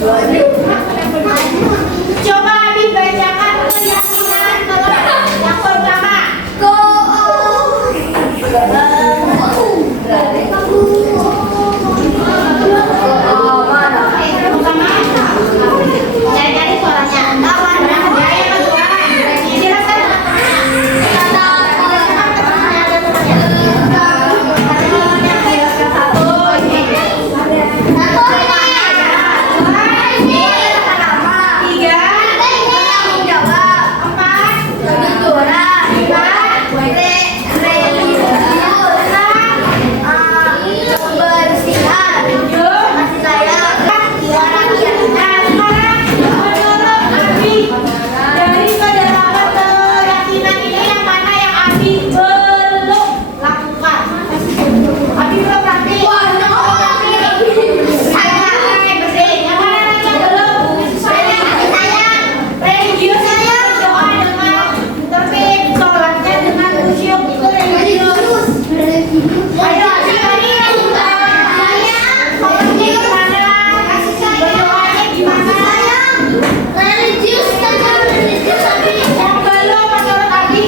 Coba Abi bacakan keyakinan yang pertama. Cari-cari suaranya.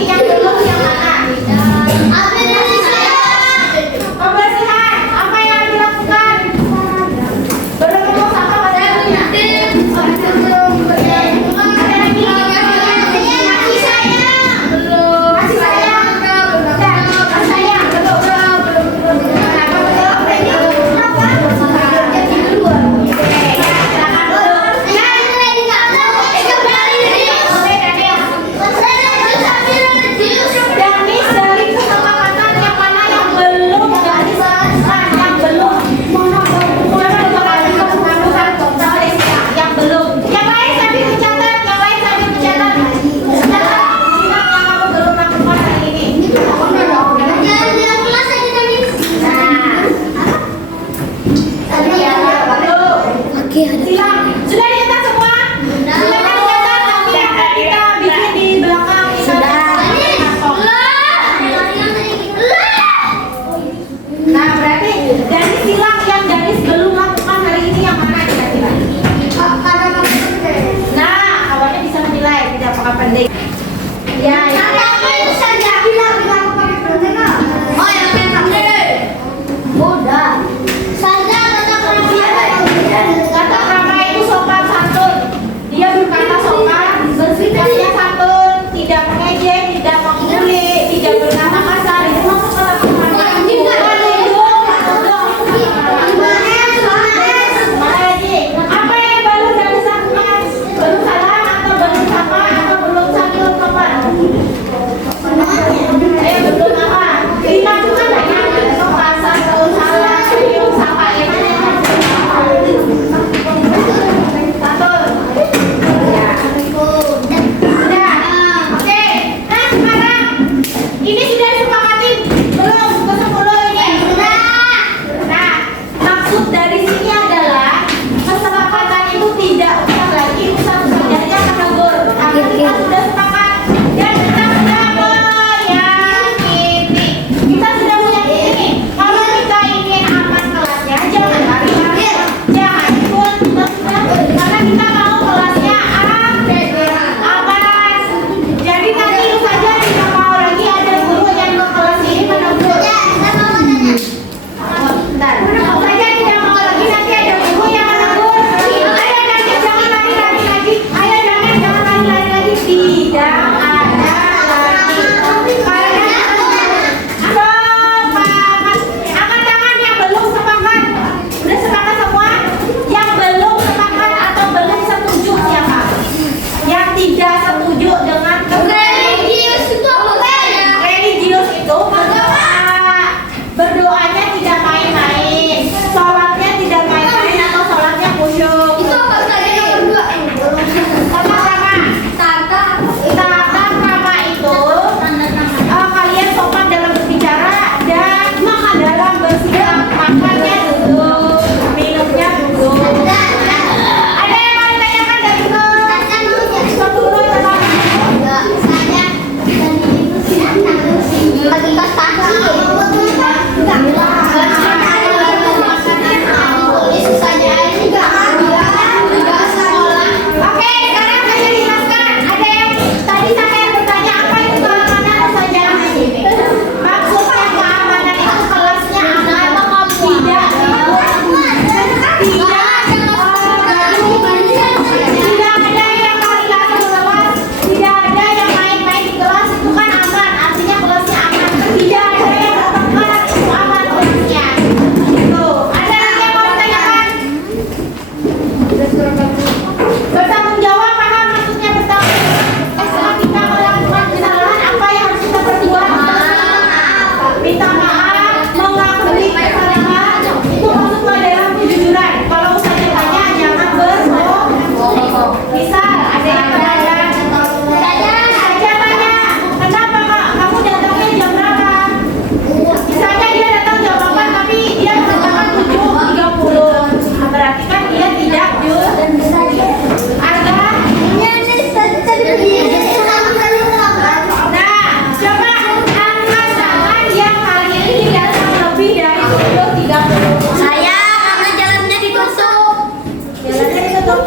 Yang kedua, jelaskan. Kata ramah itu sopan santun.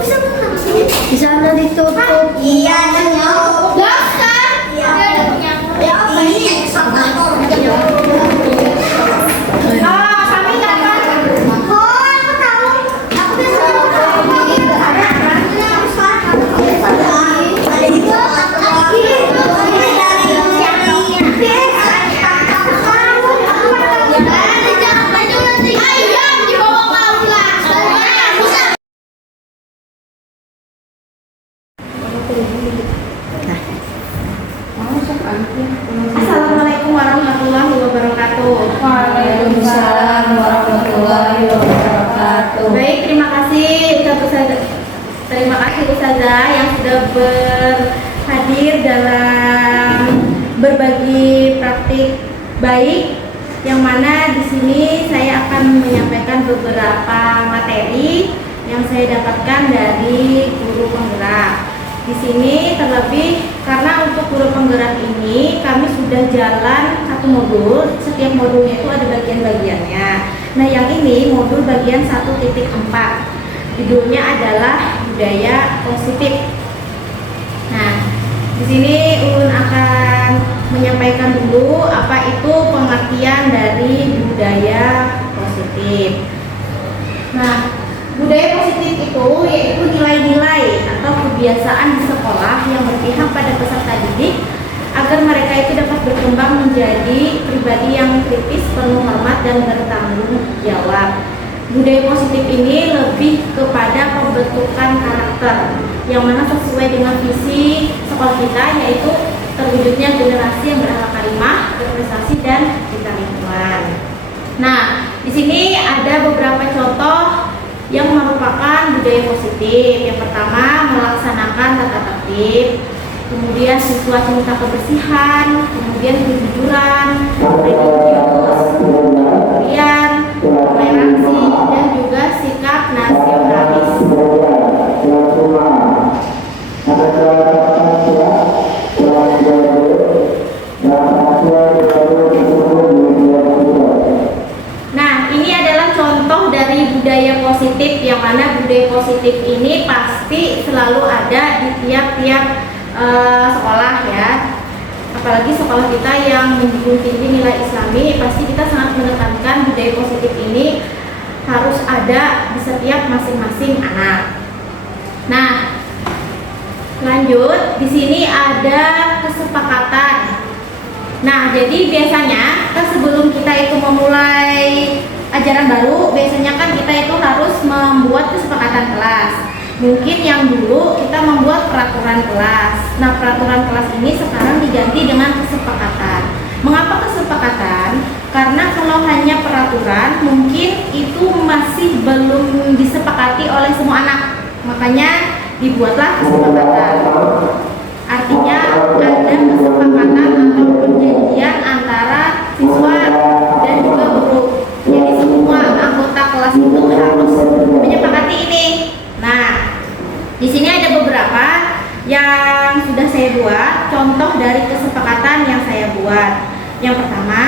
Di sana ditutup. Iya, dokter. Kami kapan? Oh, aku tahu. Aku bisa Assalamualaikum warahmatullahi wabarakatuh. Waalaikumsalam warahmatullahi wabarakatuh. Baik, terima kasih Ustazah yang sudah hadir dalam berbagi praktik baik, yang mana di sini saya akan menyampaikan beberapa materi yang saya dapatkan dari guru penggerak. Di sini terlebih karena untuk guru penggerak ini kami sudah jalan satu modul, setiap modulnya itu ada bagian-bagiannya. Nah, yang ini modul bagian 1.4. Judulnya adalah budaya positif. Nah, di sini Ulun akan menyampaikan dulu apa itu pengertian dari budaya positif. Nah, budaya positif itu yaitu nilai-nilai atau kebiasaan di sekolah yang berpihak pada peserta didik agar mereka itu dapat berkembang menjadi pribadi yang kritis, penuh hormat dan bertanggung jawab. Budaya positif ini lebih kepada pembentukan karakter yang mana sesuai dengan visi sekolah kita, yaitu terwujudnya generasi yang berakhlak karimah, berprestasi dan cinta lingkungan. Nah, di sini ada beberapa contoh yang merupakan budaya positif. Yang pertama, melaksanakan tata tertib, kemudian siswa cinta kebersihan, kemudian kejujuran, religius, kemudian toleransi, dan juga sikap nasionalis. Nah, ini adalah contoh dari budaya positif, yang mana budaya positif ini pasti selalu ada di tiap-tiap sekolah ya. Apalagi sekolah kita yang menjunjung tinggi nilai Islami, pasti kita sangat menekankan budaya positif ini harus ada di setiap masing-masing anak. Nah, lanjut, di sini ada kesepakatan. Nah, jadi biasanya sebelum kita itu memulai ajaran baru, biasanya kan kita itu harus membuat kesepakatan kelas. Mungkin yang dulu kita membuat peraturan kelas. Nah, peraturan kelas ini sekarang diganti dengan kesepakatan. Mengapa kesepakatan? Karena kalau hanya peraturan, mungkin itu masih belum disepakati oleh semua anak. Makanya dibuatlah kesepakatan. Artinya ada kesepakatan atau perjanjian antara siswa dan juga guru. Jadi semua anggota kelas itu harus menyepakati ini. Nah, di sini ada beberapa yang sudah saya buat, contoh dari kesepakatan yang saya buat. Yang pertama,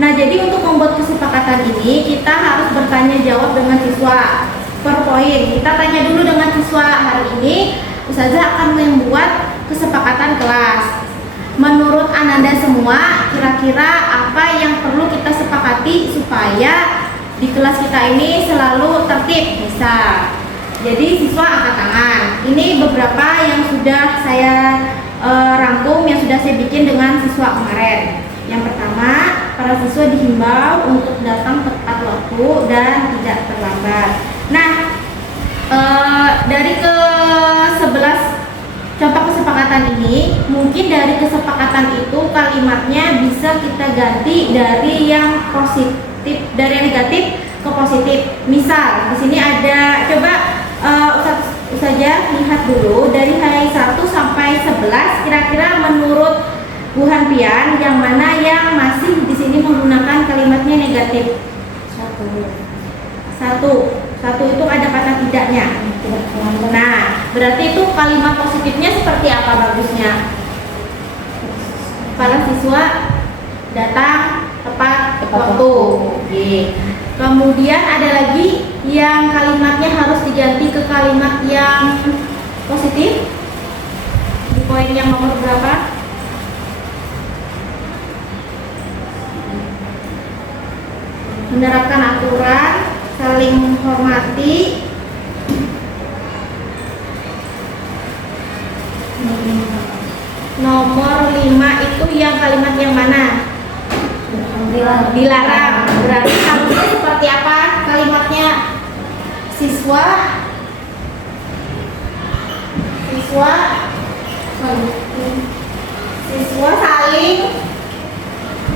nah jadi untuk membuat kesepakatan ini kita harus bertanya jawab dengan siswa per poin. Kita tanya dulu dengan siswa, hari ini Ustazah akan membuat kesepakatan kelas. Menurut Ananda semua, kira-kira apa yang perlu kita sepakati supaya di kelas kita ini selalu tertib? Bisa. Jadi siswa angkat tangan. Ini beberapa yang sudah saya rangkum, yang sudah saya bikin dengan siswa kemarin. Yang pertama, para siswa dihimbau untuk datang tepat waktu dan tidak terlambat. Nah, dari ke-11 contoh kesepakatan ini, mungkin dari kesepakatan itu kalimatnya bisa kita ganti dari yang positif, dari yang negatif ke positif. Misal di sini ada, coba Ustazah lihat dulu dari hari 1 sampai 11, kira-kira menurut Bu Hanpian yang mana yang masih di sini menggunakan kalimatnya negatif? Satu itu ada kata tidaknya. Nah, berarti itu kalimat positifnya seperti apa bagusnya? Para siswa datang tepat waktu. Kemudian ada lagi yang kalimatnya harus diganti ke kalimat yang yang nomor berapa? Menerapkan aturan, saling menghormati. Nomor 5 itu yang kalimat yang mana? Dilarang. Berarti harusnya seperti apa kalimatnya? Siswa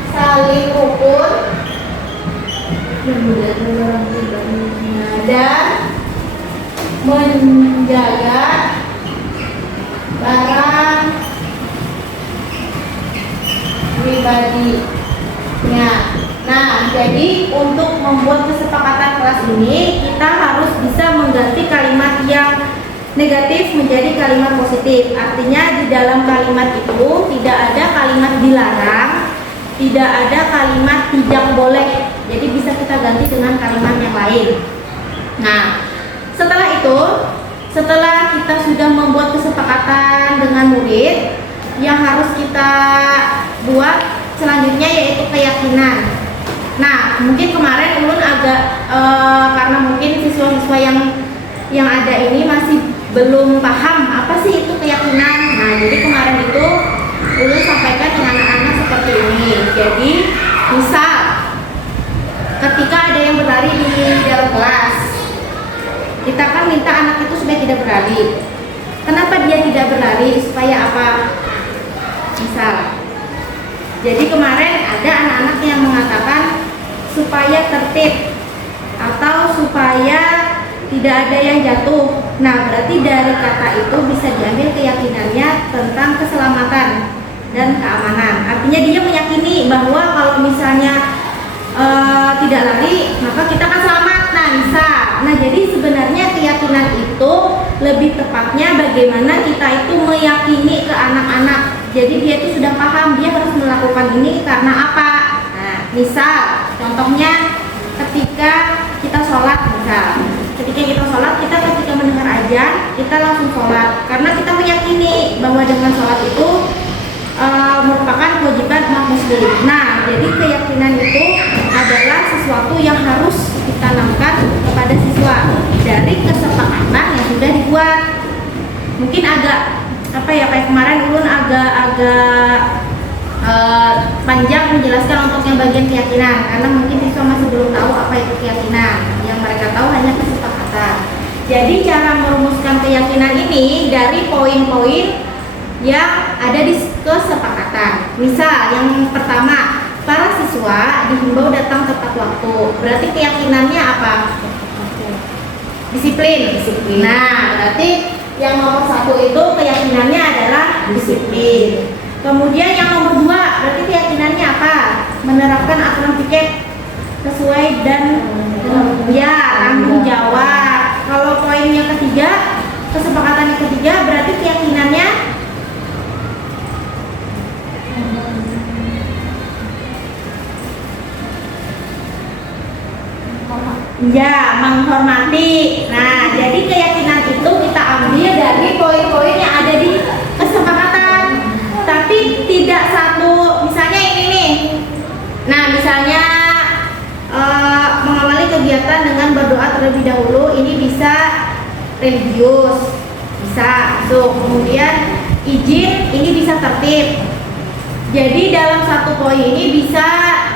saling rukun dan menjaga barang pribadinya. Nah, jadi untuk membuat kesepakatan kelas ini kita harus bisa mengganti kalimat yang negatif menjadi kalimat positif. Artinya di dalam kalimat itu tidak ada kalimat dilarang, tidak ada kalimat tidak boleh. Jadi bisa kita ganti dengan kalimat yang lain. Nah, setelah kita sudah membuat kesepakatan dengan murid, yang harus kita buat selanjutnya yaitu keyakinan. Nah, mungkin kemarin Ulun agak karena mungkin siswa-siswa yang ada ini masih belum paham apa sih itu keyakinan. Nah, jadi kemarin itu Ulun sampaikan dengan anak-anak seperti ini. Jadi, misal ketika ada yang berlari di dalam kelas, kita kan minta anak itu supaya tidak berlari. Kenapa dia tidak berlari? Supaya apa? Misal, jadi kemarin ada anak-anak yang mengatakan supaya tertib atau supaya tidak ada yang jatuh. Nah, berarti dari kata itu bisa diambil keyakinannya tentang keselamatan dan keamanan. Artinya dia meyakini bahwa kalau misalnya tidak lari, maka kita akan selamat. Nah, bisa. Nah, jadi sebenarnya keyakinan itu lebih tepatnya bagaimana kita itu meyakini ke anak-anak. Jadi dia itu sudah paham dia harus melakukan ini karena apa. Nah, misal contohnya ketika kita sholat, ketika kita mendengar azan kita langsung sholat karena kita meyakini bahwa dengan sholat itu merupakan kewajiban umat muslim. Nah, jadi keyakinan itu adalah sesuatu yang harus ditanamkan kepada siswa dari kesepakatan yang sudah dibuat. Mungkin agak kayak kemarin Ulun agak panjang menjelaskan untuk yang bagian keyakinan karena mungkin siswa masih belum tahu apa itu keyakinan. Yang mereka tahu hanya kesepakatan. Jadi cara merumuskan keyakinan ini dari poin-poin yang ada di kesepakatan. Misal yang pertama, para siswa dihimbau datang tepat waktu. Berarti keyakinannya apa? Disiplin. Nah, berarti yang nomor 1 itu keyakinannya adalah disiplin. Kemudian yang nomor 2 berarti keyakinannya apa? Menerapkan aturan piket sesuai dan tanggung jawab. Kalau poin yang ketiga, kesepakatan yang ketiga berarti keyakinannya menghormati. Nah, jadi keyakinan itu kita ambil dari poin-poin yang ada di kesepakatan. Tapi tidak satu, misalnya ini nih. Nah, misalnya mengawali kegiatan dengan berdoa terlebih dahulu, ini bisa religius, bisa masuk. Kemudian izin, ini bisa tertib. Jadi dalam satu poin ini bisa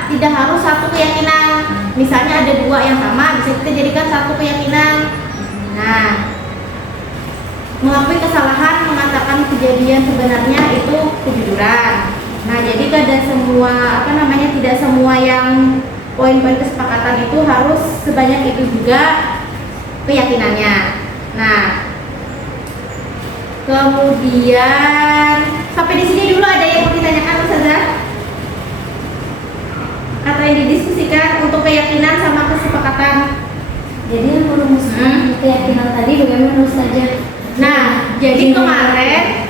tidak harus satu keyakinan. Misalnya ada 2 yang sama, bisa kita jadikan satu keyakinan. Nah, mengakui kesalahan, mengatakan kejadian sebenarnya itu kejujuran. Nah, jadi tidak semua yang poin-poin kesepakatan itu harus sebanyak itu juga keyakinannya. Nah, kemudian sampai di sini dulu ada yang mau ditanyakan, Ustazah? Atau yang didiskusikan untuk keyakinan sama kesepakatan? Jadi yang merumuskan keyakinan tadi bagaimana saja? Nah, jadi kemarin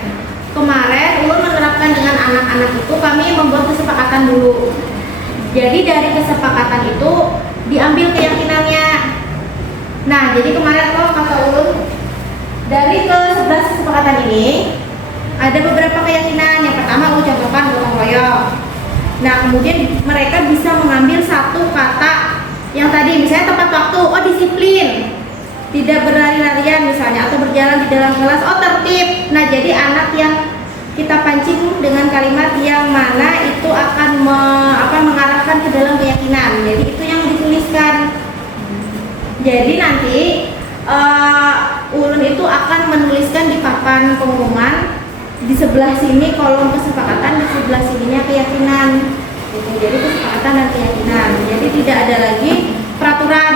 Ulun menerapkan dengan anak-anak itu kami membuat kesepakatan dulu. Jadi dari kesepakatan itu diambil keyakinannya. Nah, jadi kemarin kalau kata Ulun dari ke-11 kesepakatan ini ada beberapa keyakinan. Yang pertama aku contohkan gotong royong. Nah, kemudian mereka bisa mengambil satu kata yang tadi, misalnya tepat waktu, oh disiplin, tidak berlari-larian misalnya, atau berjalan di dalam kelas, oh tertib. Nah, jadi anak yang kita pancing dengan kalimat yang mana itu akan mengarahkan ke dalam keyakinan. Jadi itu yang dituliskan. Jadi nanti ulun itu akan menuliskan di papan pengumuman, di sebelah sini kolom kesepakatan, di sebelah sininya keyakinan. Jadi kesepakatan dan keyakinan. Jadi tidak ada lagi peraturan,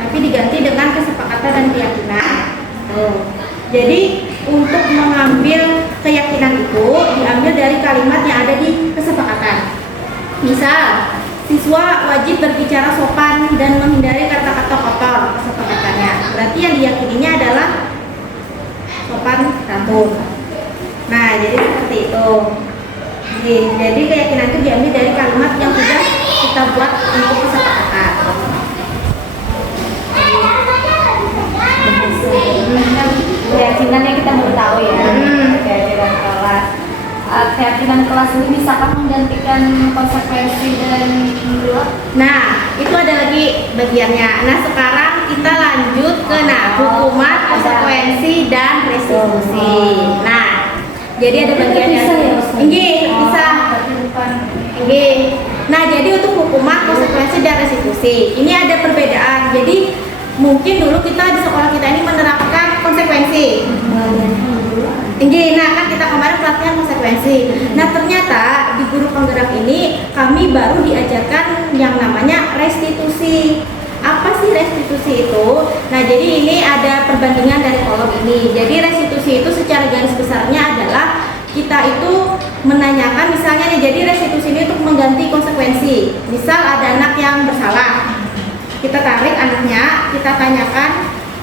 tapi diganti dengan kesepakatan dan keyakinan. Jadi untuk mengambil keyakinan itu diambil dari kalimat yang ada di kesepakatan. Misal, siswa wajib berbicara sopan dan menghindari kata-kata kotor, kesepakatannya. Berarti yang diyakininya adalah sopan santun. Nah, jadi seperti itu. Jadi keyakinan itu diambil dari kalimat yang sudah kita buat untuk kesepakatan. Keyakinan yang kita baru tahu ya. Keyakinan kelas. Keyakinan kelas ini misalkan menggantikan konsekuensi dan dua. Nah, itu ada lagi bagiannya. Nah, sekarang kita lanjut ke hukuman, konsekuensi dan restitusi. Nah, jadi ada bagiannya. Bisa. Nah, jadi untuk hukuman, konsekuensi dan restitusi ini ada perbedaan. Jadi mungkin dulu kita di sekolah kita ini menerapkan konsekuensi. Nah, kan kita kemarin pelatihan konsekuensi. Nah, ternyata di guru penggerak ini kami baru diajarkan yang namanya restitusi. Apa sih restitusi itu? Nah, jadi ini ada perbandingan dari kolom ini. Jadi restitusi itu secara garis besarnya adalah kita itu menanyakan, misalnya nih, jadi restitusi ini untuk mengganti konsekuensi. Misal ada anak yang bersalah, kita tarik anaknya, kita tanyakan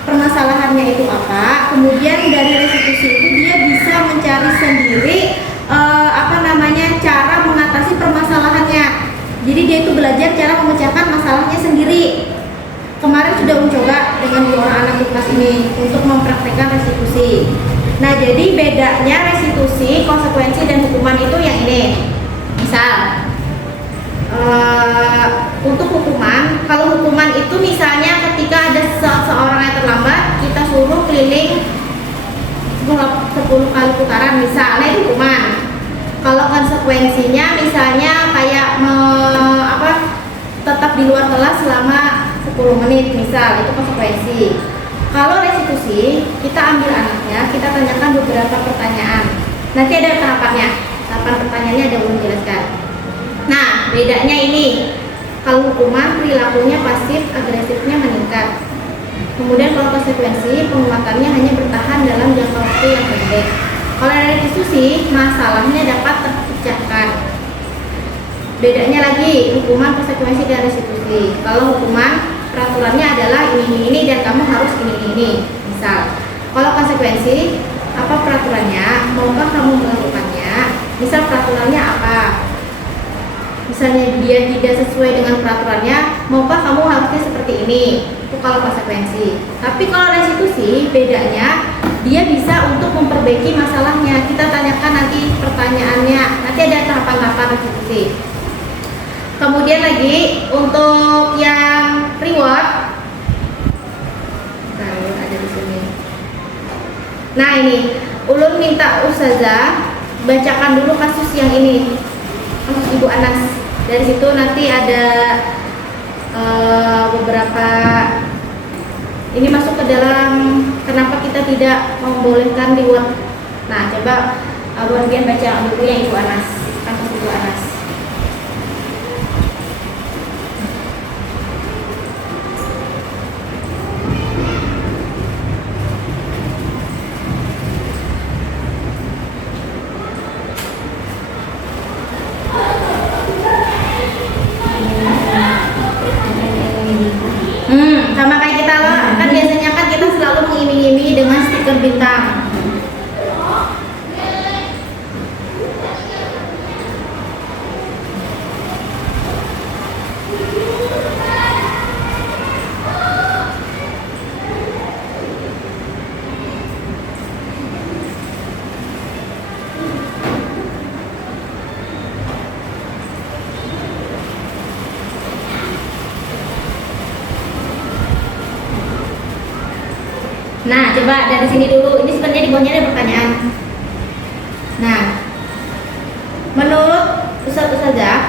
permasalahannya itu apa, kemudian dari restitusi itu dia bisa mencari sendiri cara mengatasi permasalahannya. Jadi dia itu belajar cara memecahkan masalahnya sendiri. Kemarin sudah mencoba dengan 2 orang anak di kelas ini untuk mempraktekkan restitusi. Nah, jadi bedanya restitusi, konsekuensi dan hukuman itu yang ini. Misal untuk hukuman, kalau hukuman itu misalnya ketika ada seseorang yang terlambat, kita suruh keliling 10 kali putaran, misalnya itu hukuman. Kalau konsekuensinya misalnya kayak tetap di luar kelas selama 10 menit, misal, itu konsekuensi. Kalau restitusi, kita ambil anaknya, kita tanyakan beberapa pertanyaan. Nanti ada tahapannya, tahapan pertanyaannya ada belum jelaskan. Nah, bedanya ini, kalau hukuman perilakunya pasif, agresifnya meningkat. Kemudian kalau konsekuensi, penguatannya hanya bertahan dalam jangka waktu yang pendek. Kalau restitusi, masalahnya dapat terpecahkan. Bedanya lagi, hukuman, konsekuensi, dan restitusi. Kalau hukuman, peraturannya adalah ini dan kamu harus ini. Misal, kalau konsekuensi, apa peraturannya? Maukah kamu melakukannya? Misal peraturannya apa? Misalnya dia tidak sesuai dengan peraturannya, maukah kamu harusnya seperti ini? Itu kalau konsekuensi. Tapi kalau restitusi, bedanya dia bisa untuk memperbaiki masalahnya. Kita tanyakan nanti pertanyaannya. Nanti ada tahapan-tahapan restitusi. Kemudian lagi untuk yang reward, ada di sini. Nah, ini ulun minta ustazah bacakan dulu kasus yang ini, kasus Ibu Anas. Dari situ nanti ada beberapa ini masuk ke dalam kenapa kita tidak membolehkan reward. Nah, coba Abu Argen baca dulu yang Ibu Anas, kasus Ibu Anas. Sama kayak kita loh, kan biasanya kan kita selalu mengiming-imingi dengan stiker bintang. Nah, coba dari sini dulu. Ini sebenarnya di bawahnya ada pertanyaan. Nah, menurut Ustazah,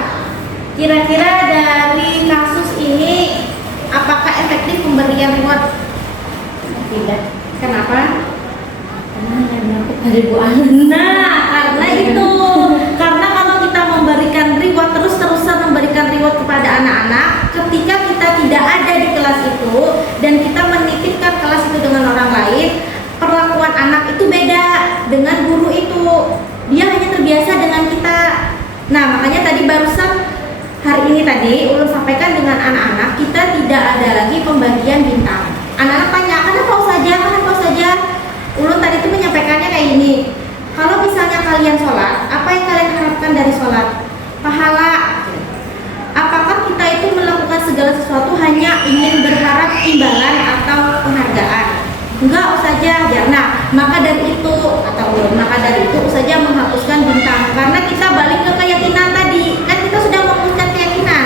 kira-kira dari kasus ini apakah efektif pemberian reward? Tidak. Kenapa? Karena hanya berlaku pada ibu anak. Nah, karena itu. Karena kalau kita memberikan reward, terus-terusan memberikan reward kepada anak-anak, ketika kita tidak ada di kelas itu dan kita menitipkan kelas itu dengan orang lain, perlakuan anak itu beda dengan guru itu. Dia hanya terbiasa dengan kita. Nah, makanya tadi barusan hari ini tadi Ulun sampaikan dengan anak-anak, kita tidak ada lagi pembagian bintang. Anak-anak tanya, kenapa saja? Kenapa saja? Ulun tadi itu menyampaikannya kayak gini. Kalau misalnya kalian sholat, apa yang kalian harapkan dari sholat? Pahala. Apakah kita itu melakukan segala sesuatu hanya ingin berharap imbalan atau penghargaan? Enggak, saja. Nah, maka dari itu saja menghapuskan bintang, karena kita balik ke keyakinan tadi. Kan kita sudah menghapuskan keyakinan.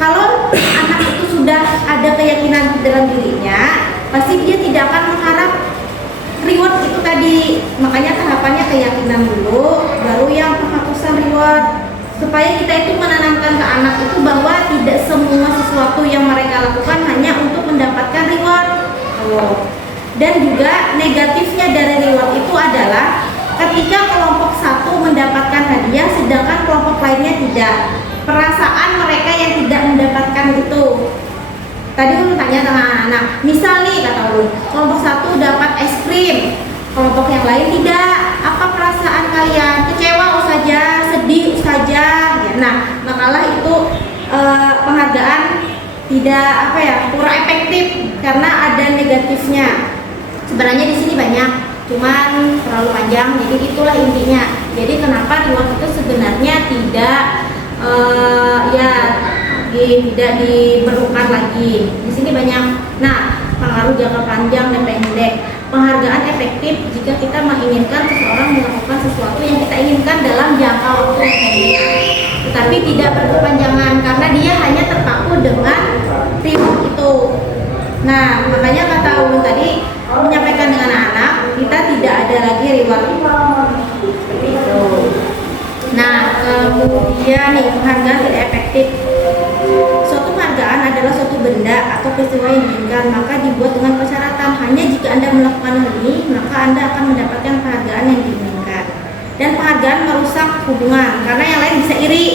Kalau anak itu sudah ada keyakinan dalam dirinya, pasti dia tidak akan mengharap reward itu tadi. Makanya tahapannya keyakinan dulu, baru yang penghapusan reward, supaya kita itu menanamkan ke anak itu bahwa tidak semua sesuatu yang mereka lakukan hanya untuk mendapatkan reward. Dan juga negatifnya dari reward itu adalah ketika kelompok satu mendapatkan hadiah sedangkan kelompok lainnya tidak, perasaan mereka yang tidak mendapatkan itu. Tadi Ulun tanya sama anak-anak, misal nih kata Ulun, kelompok satu dapat es krim, kelompok yang lain tidak, apa perasaan kalian? Kecewa saja, sedih saja. Nah, makalah itu penghargaan tidak kurang efektif karena ada negatifnya. Sebenarnya di sini banyak, cuman terlalu panjang, jadi itulah intinya. Jadi kenapa reward itu sebenarnya tidak tidak diperlukan lagi. Di sini banyak. Nah, pengaruh jangka panjang dan pendek. Penghargaan efektif jika kita menginginkan seseorang melakukan sesuatu yang kita inginkan dalam jangka waktu yang pendek, tetapi tidak berkepanjangan karena dia hanya terpaku dengan reward itu. Nah, makanya kata Ulun tadi menyampaikan dengan anak-anak, kita tidak ada lagi reward seperti itu. Nah, kemudian nih, penghargaan tidak efektif. Suatu penghargaan adalah suatu benda atau peristiwa yang diinginkan, maka dibuat dengan persyaratan. Hanya jika Anda melakukan hal ini, maka Anda akan mendapatkan penghargaan yang diinginkan. Dan penghargaan merusak hubungan, karena yang lain bisa iri.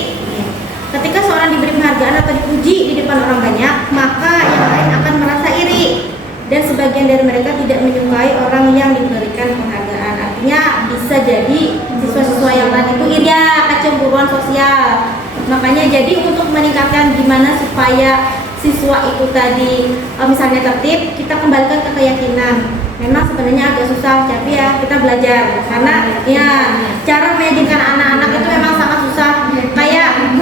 Ketika seorang diberi penghargaan atau dipuji di depan orang banyak, maka yang lain akan merasa iri. Dan sebagian dari mereka tidak menyukai orang yang diberikan penghargaan. Artinya bisa jadi siswa-siswa yang lain itu iri, kecemburuan sosial. Makanya jadi untuk meningkatkan gimana supaya siswa itu tadi misalnya tertib, kita kembalikan ke keyakinan. Memang sebenarnya agak susah, tapi ya kita belajar karena ya cara meyakinkan anak-anak itu memang sangat susah. Kayak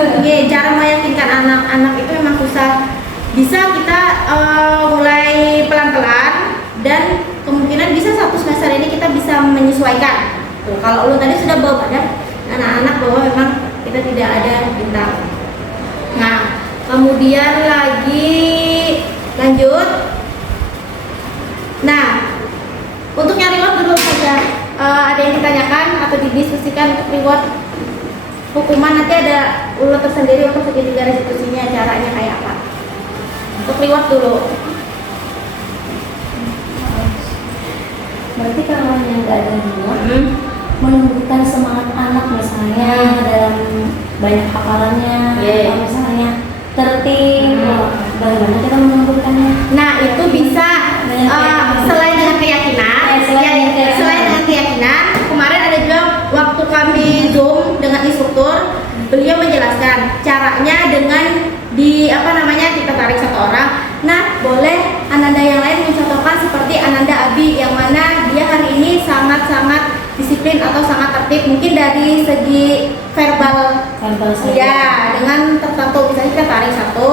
cara meyakinkan anak-anak itu memang susah. Bisa kita mulai pelan-pelan dan kemungkinan bisa satu semester ini kita bisa menyesuaikan. Tuh, kalau lu tadi sudah bawa pada anak-anak bahwa memang kita tidak ada bintang. Nah, kemudian lagi lanjut. Nah, untuk yang reward dulu saja. Ada yang ditanyakan atau didiskusikan untuk reward hukuman, nanti ada Ulun tersendiri untuk segitiga restitusinya, caranya kayak apa. Untuk reward dulu. Berarti kalau yang nggak ada reward, menumbuhkan semangat anak misalnya dalam banyak hafalannya, atau misalnya tertib, bagaimana kita menumbuhkannya? Nah, itu bisa selain dengan keyakinan, selain dengan keyakinan, kemarin ada juga waktu kami Zoom dengan instruktur, beliau menjelaskan caranya dengan kita tarik satu orang. Nah, boleh Ananda yang lain mencontohkan seperti Ananda Abi yang mana dia hari ini sangat-sangat disiplin atau sangat tertib, mungkin dari segi verbal ya, dengan tertentu misalnya kita tarik satu.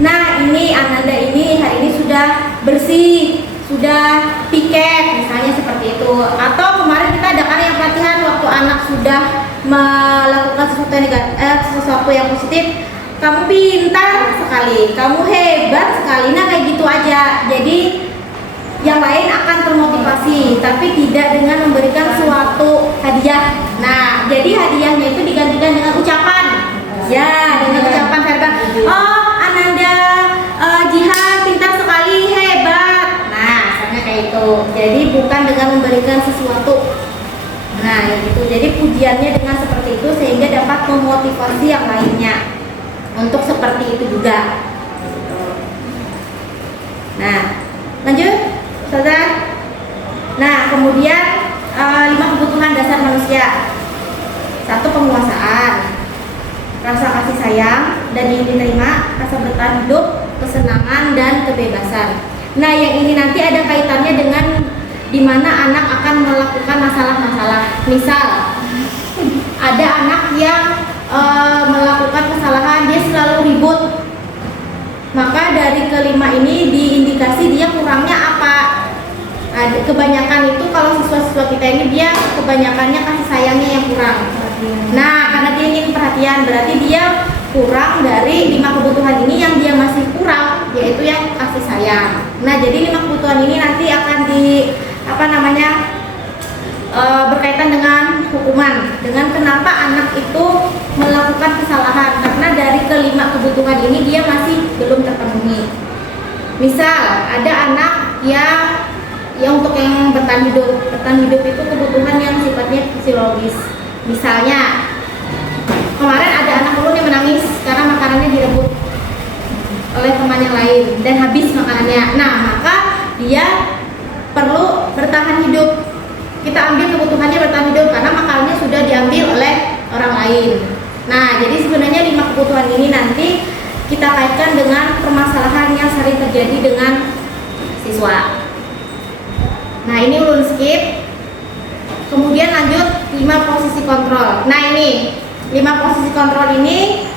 Nah, ini Ananda ini hari ini sudah bersih, sudah piket misalnya seperti itu. Atau kemarin kita adakan yang pelatihan waktu anak sudah melakukan sesuatu yang positif, kamu pintar sekali, kamu hebat sekali. Nah, kayak gitu aja. Jadi yang lain akan termotivasi, tapi tidak dengan memberikan suatu hadiah. Nah, jadi hadiahnya itu digantikan dengan ucapan. Ya, dengan ucapan verbal. Oh, Ananda Jihan pintar sekali, hebat. Nah, misalnya kayak itu. Jadi bukan dengan memberikan sesuatu. Nah, gitu. Jadi pujiannya dengan seperti itu sehingga dapat memotivasi yang lainnya untuk seperti itu juga. Nah, lanjut, Ustazah. Nah, kemudian 5 kebutuhan dasar manusia. 1, penguasaan, rasa kasih sayang dan ingin diterima, rasa bertahan hidup, kesenangan dan kebebasan. Nah, yang ini nanti ada kaitannya dengan di mana anak akan melakukan masalah-masalah. Misal, ada anak yang melakukan kesalahan, dia selalu ribut. Maka dari kelima ini diindikasi dia kurangnya apa? Kebanyakan itu kalau siswa-siswa kita ini dia kebanyakannya kasih sayangnya yang kurang. Nah, karena dia ingin perhatian, berarti dia kurang dari 5 kebutuhan ini yang dia masih kurang, yaitu yang kasih sayang. Nah, jadi 5 kebutuhan ini nanti akan berkaitan dengan hukuman, dengan kenapa anak itu melakukan kesalahan, karena dari kelima kebutuhan ini dia masih belum terpenuhi. Misal ada anak yang untuk yang bertahan hidup itu kebutuhan yang sifatnya fisiologis. Misalnya kemarin ada anak ulun yang menangis karena makanannya direbut oleh teman yang lain dan habis makanannya. Nah, maka dia perlu bertahan hidup. Kita ambil kebutuhannya bertahan hidup karena makanannya sudah diambil oleh orang lain. Nah, jadi sebenarnya 5 kebutuhan ini nanti kita kaitkan dengan permasalahan yang sering terjadi dengan siswa. Nah, ini ulun skip. Kemudian lanjut 5 posisi kontrol. Nah, ini 5 posisi kontrol ini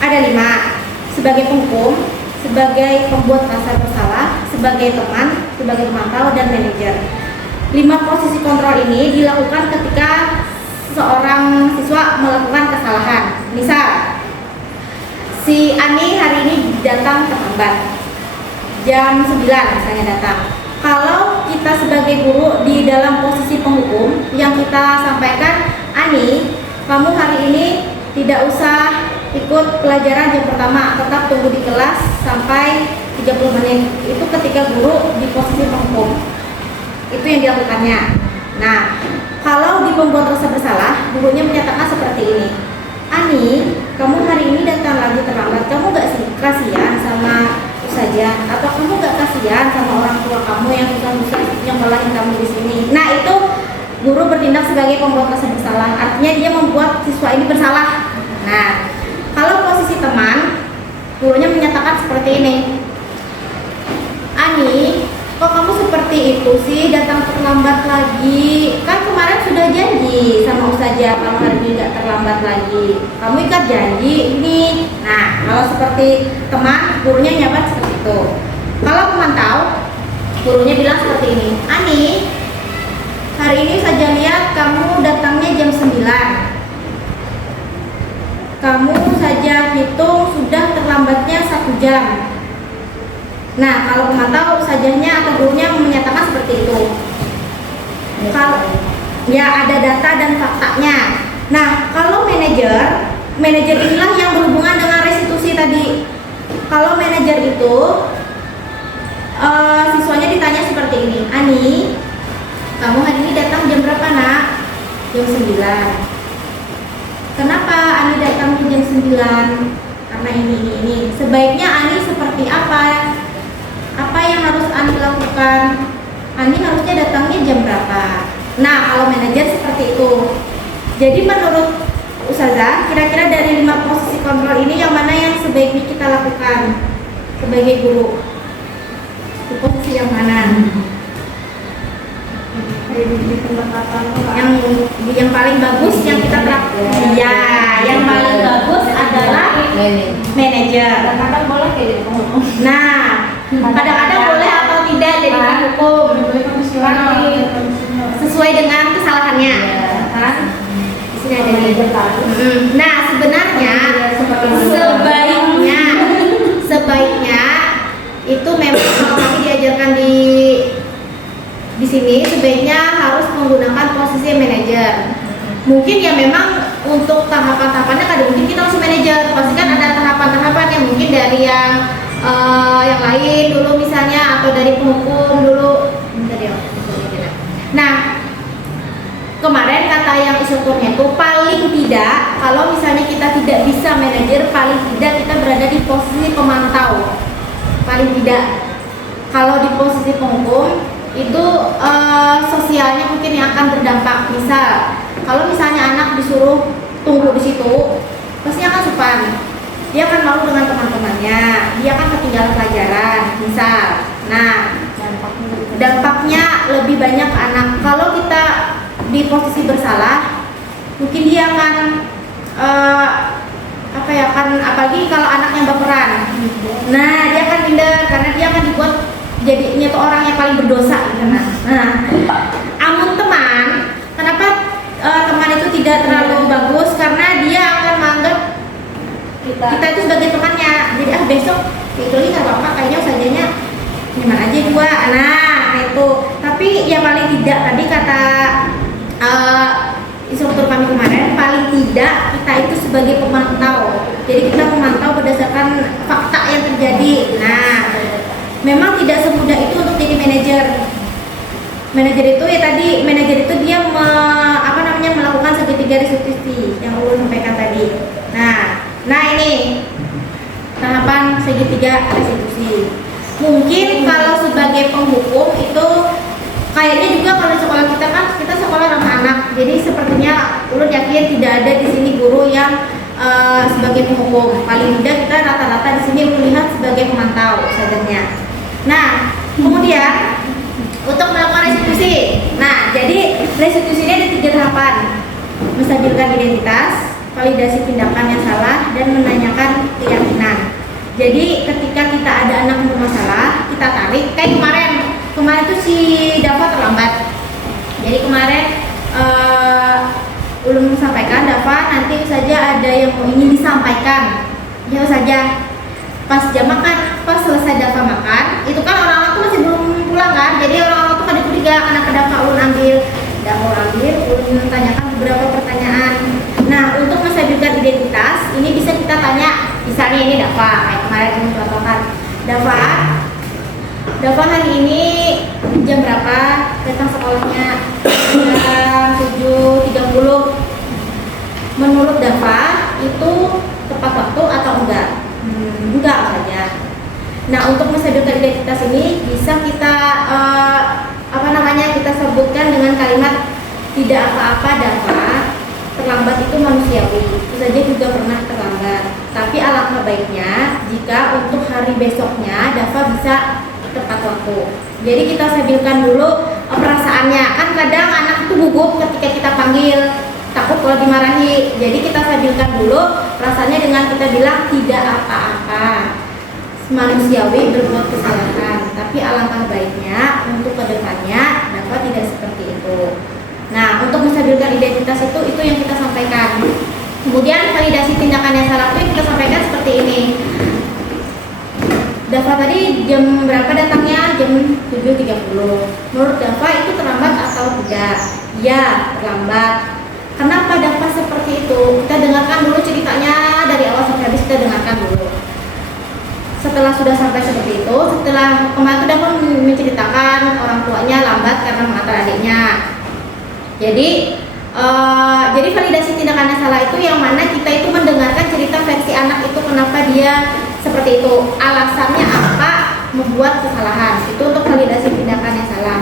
ada 5. Sebagai penghukum, sebagai pembuat rasa bersalah, sebagai teman, sebagai pemantau dan manajer. 5 posisi kontrol ini dilakukan ketika seorang siswa melakukan kesalahan. Misal, si Ani hari ini datang terlambat, jam 9 misalnya datang. Kalau kita sebagai guru di dalam posisi penghukum, yang kita sampaikan, Ani, kamu hari ini tidak usah ikut pelajaran jam pertama, tetap tunggu di kelas sampai 30 menit. Itu ketika guru di posisi penghukum. Itu yang dilakukannya. Nah, kalau di pembuat rasa bersalah, gurunya menyatakan seperti ini. Ani, kamu hari ini datang lagi terlambat. Kamu gak sih kasihan sama Ustazah? Atau kamu gak kasihan sama orang tua kamu yang susah-susah yang ngelahin kamu di sini? Nah, itu guru bertindak sebagai pembuat rasa bersalah. Artinya dia membuat siswa ini bersalah. Nah, kalau posisi teman, gurunya menyatakan seperti ini. Ani, kok kamu seperti itu sih, datang terlambat lagi? Kan kemarin sudah janji sama Ustazah kalau hari ini nggak terlambat lagi. Kamu ikat janji ini. Nah, kalau seperti teman, gurunya nyabat seperti itu. Kalau pemantau, gurunya bilang seperti ini. Ani, hari ini Ustazah lihat kamu datangnya jam 9. Kamu saja hitung sudah terlambatnya 1 jam. Nah, kalau pemantau sajanya atau gurunya menyatakan seperti itu. Kalau ya ada data dan faktanya. Nah, kalau manajer inilah yang berhubungan dengan restitusi tadi. Kalau manajer itu siswanya ditanya seperti ini. Ani, kamu hari ini datang jam berapa, Nak? Jam 9. Kenapa Ani datang jam 9? Karena ini. Sebaiknya Ani seperti apa? Apa yang harus Ani lakukan? Ani harusnya datangnya jam berapa? Nah, kalau manajer seperti itu. Jadi menurut Ustazah, kira-kira dari 5 posisi kontrol ini yang mana yang sebaiknya kita lakukan sebagai guru? Di posisi yang mana? Yang paling bagus yang kita terapkan. Ya, yang paling bagus adalah manajer. Kadang-kadang boleh kayak jadi penghukum. Nah, kadang-kadang boleh atau tidak jadi penghukum sesuai dengan kesalahannya. Kan? Di sini ada nih. Nah, sebenarnya sebaiknya itu memang kalau kami diajarkan di di sini sebaiknya harus menggunakan posisi manajer. Mungkin ya memang untuk tahapan-tahapannya kadang mungkin kita harus manajer. Pasti kan ada tahapan-tahapan yang mungkin dari yang lain dulu misalnya, atau dari penghukum dulu. Nah, kemarin kata yang instrukturnya itu paling tidak, kalau misalnya kita tidak bisa manajer, paling tidak kita berada di posisi pemantau. Paling tidak. Kalau di posisi penghukum itu sosialnya mungkin yang akan berdampak. Misal, kalau misalnya anak disuruh tunggu di situ, pasti akan sopan. Dia akan malu dengan teman-temannya, dia akan ketinggalan pelajaran, misal. Nah, dampaknya lebih banyak ke anak. Kalau kita di posisi bersalah, mungkin dia akan apalagi kalau anaknya baperan. Nah, dia akan minder karena dia akan dibuat jadinya tuh orang yang paling berdosa gitu. Nah, amun teman, kenapa teman itu tidak terlalu bagus? Karena dia akan menganggap kita itu sebagai temannya. Jadi besok itu nggak apa-apa, kayaknya usahanya nyaman aja dua. Nah, itu. Tapi ya paling tidak tadi kata instruktur kami kemarin, paling tidak kita itu sebagai pemantau. Jadi kita memantau berdasarkan fakta yang terjadi. Nah, memang tidak semudah itu untuk jadi manajer. Manajer itu ya tadi, manajer itu dia melakukan segitiga restitusi yang ulun sampaikan tadi. Nah ini tahapan segitiga restitusi. Mungkin kalau sebagai penghukum itu kayaknya juga kalau di sekolah kita kan kita sekolah ramah anak. Jadi sepertinya ulun yakin tidak ada di sini guru yang sebagai penghukum. Paling tidak kita rata-rata di sini melihat sebagai pemantau saja. Nah, kemudian untuk melakukan restitusi. Nah, jadi restitusi ini ada 3 tahapan. Menstabilkan identitas, validasi tindakan yang salah, dan menanyakan keyakinan. Jadi ketika kita ada anak yang bermasalah, kita tarik. Kayak kemarin tuh si Dava terlambat. Jadi kemarin ulun sampaikan Dava nanti saja ada yang ingin disampaikan. Ya saja. Pas jam makan, pas selesai Dava makan, itu kan orang-orang tuh masih belum pulang kan. Jadi orang-orang tuh pada curiga karena Dava ulun ambil, ulun tanyakan beberapa pertanyaan. Nah, untuk menstabilkan identitas, ini bisa kita tanya, misalnya ini Dava, kayak kemarin yang contohkan. Dava hari ini jam berapa datang sekolahnya? Jam 7.30. Menurut Dava itu tepat waktu atau enggak? Enggak saja. Nah, untuk menstabilkan identitas ini bisa kita kita sebutkan dengan kalimat tidak apa-apa Dava, terlambat itu manusiawi. Itu saja juga pernah terlambat. Tapi alangkah baiknya jika untuk hari besoknya Dava bisa tepat waktu. Jadi kita stabilkan dulu perasaannya. Kan kadang anak itu gugup ketika kita panggil, takut kalau dimarahi. Jadi kita stabilkan dulu perasaannya dengan kita bilang tidak apa-apa, manusiawi berbuat kesalahan, tapi alangkah baiknya untuk kedepannya dapat tidak seperti itu. Nah, untuk menstabilkan identitas itu yang kita sampaikan. Kemudian validasi tindakan yang salah itu kita sampaikan seperti ini. Dava tadi jam berapa datangnya? Jam 7.30. Menurut Dava itu terlambat atau tidak? Ya, terlambat. Kenapa Dava seperti itu? Kita dengarkan dulu ceritanya dari awal sampai habis, kita dengarkan dulu. Setelah sudah sampai seperti itu, setelah kemarin Dava menceritakan orang tuanya lambat karena mengantar adiknya. Jadi validasi tindakannya salah itu yang mana kita itu mendengarkan cerita versi anak itu kenapa dia seperti itu, alasannya apa membuat kesalahan. Itu untuk validasi tindakannya salah.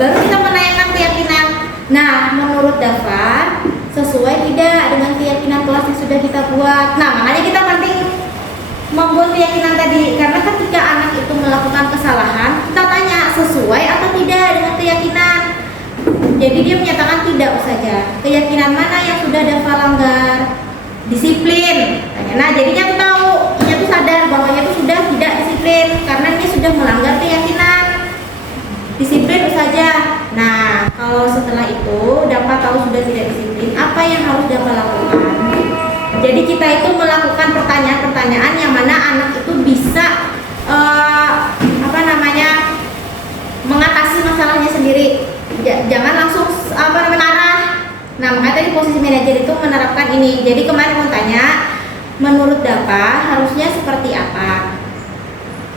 Baru kita menanyakan keyakinan. Nah, menurut Dava sesuai tidak dengan keyakinan kelas yang sudah kita buat. Nah, makanya kita penting membuat keyakinan tadi, karena ketika anak itu melakukan kesalahan, kita tanya sesuai atau tidak dengan keyakinan. Jadi dia menyatakan tidak saja. Keyakinan mana yang sudah Dava langgar? Disiplin. Nah, jadinya aku tahu, dia tuh sadar bahwa dia tuh sudah tidak disiplin karena dia sudah melanggar keyakinan. Disiplin saja. Nah, kalau setelah itu dapat tahu sudah tidak disiplin, apa yang harus Dava lakukan? Jadi kita itu melakukan pertanyaan-pertanyaan yang mana anak itu bisa mengatasi masalahnya sendiri. Nah, makanya tadi posisi manajer itu menerapkan ini. Jadi kemarin mau tanya, menurut Dapa harusnya seperti apa?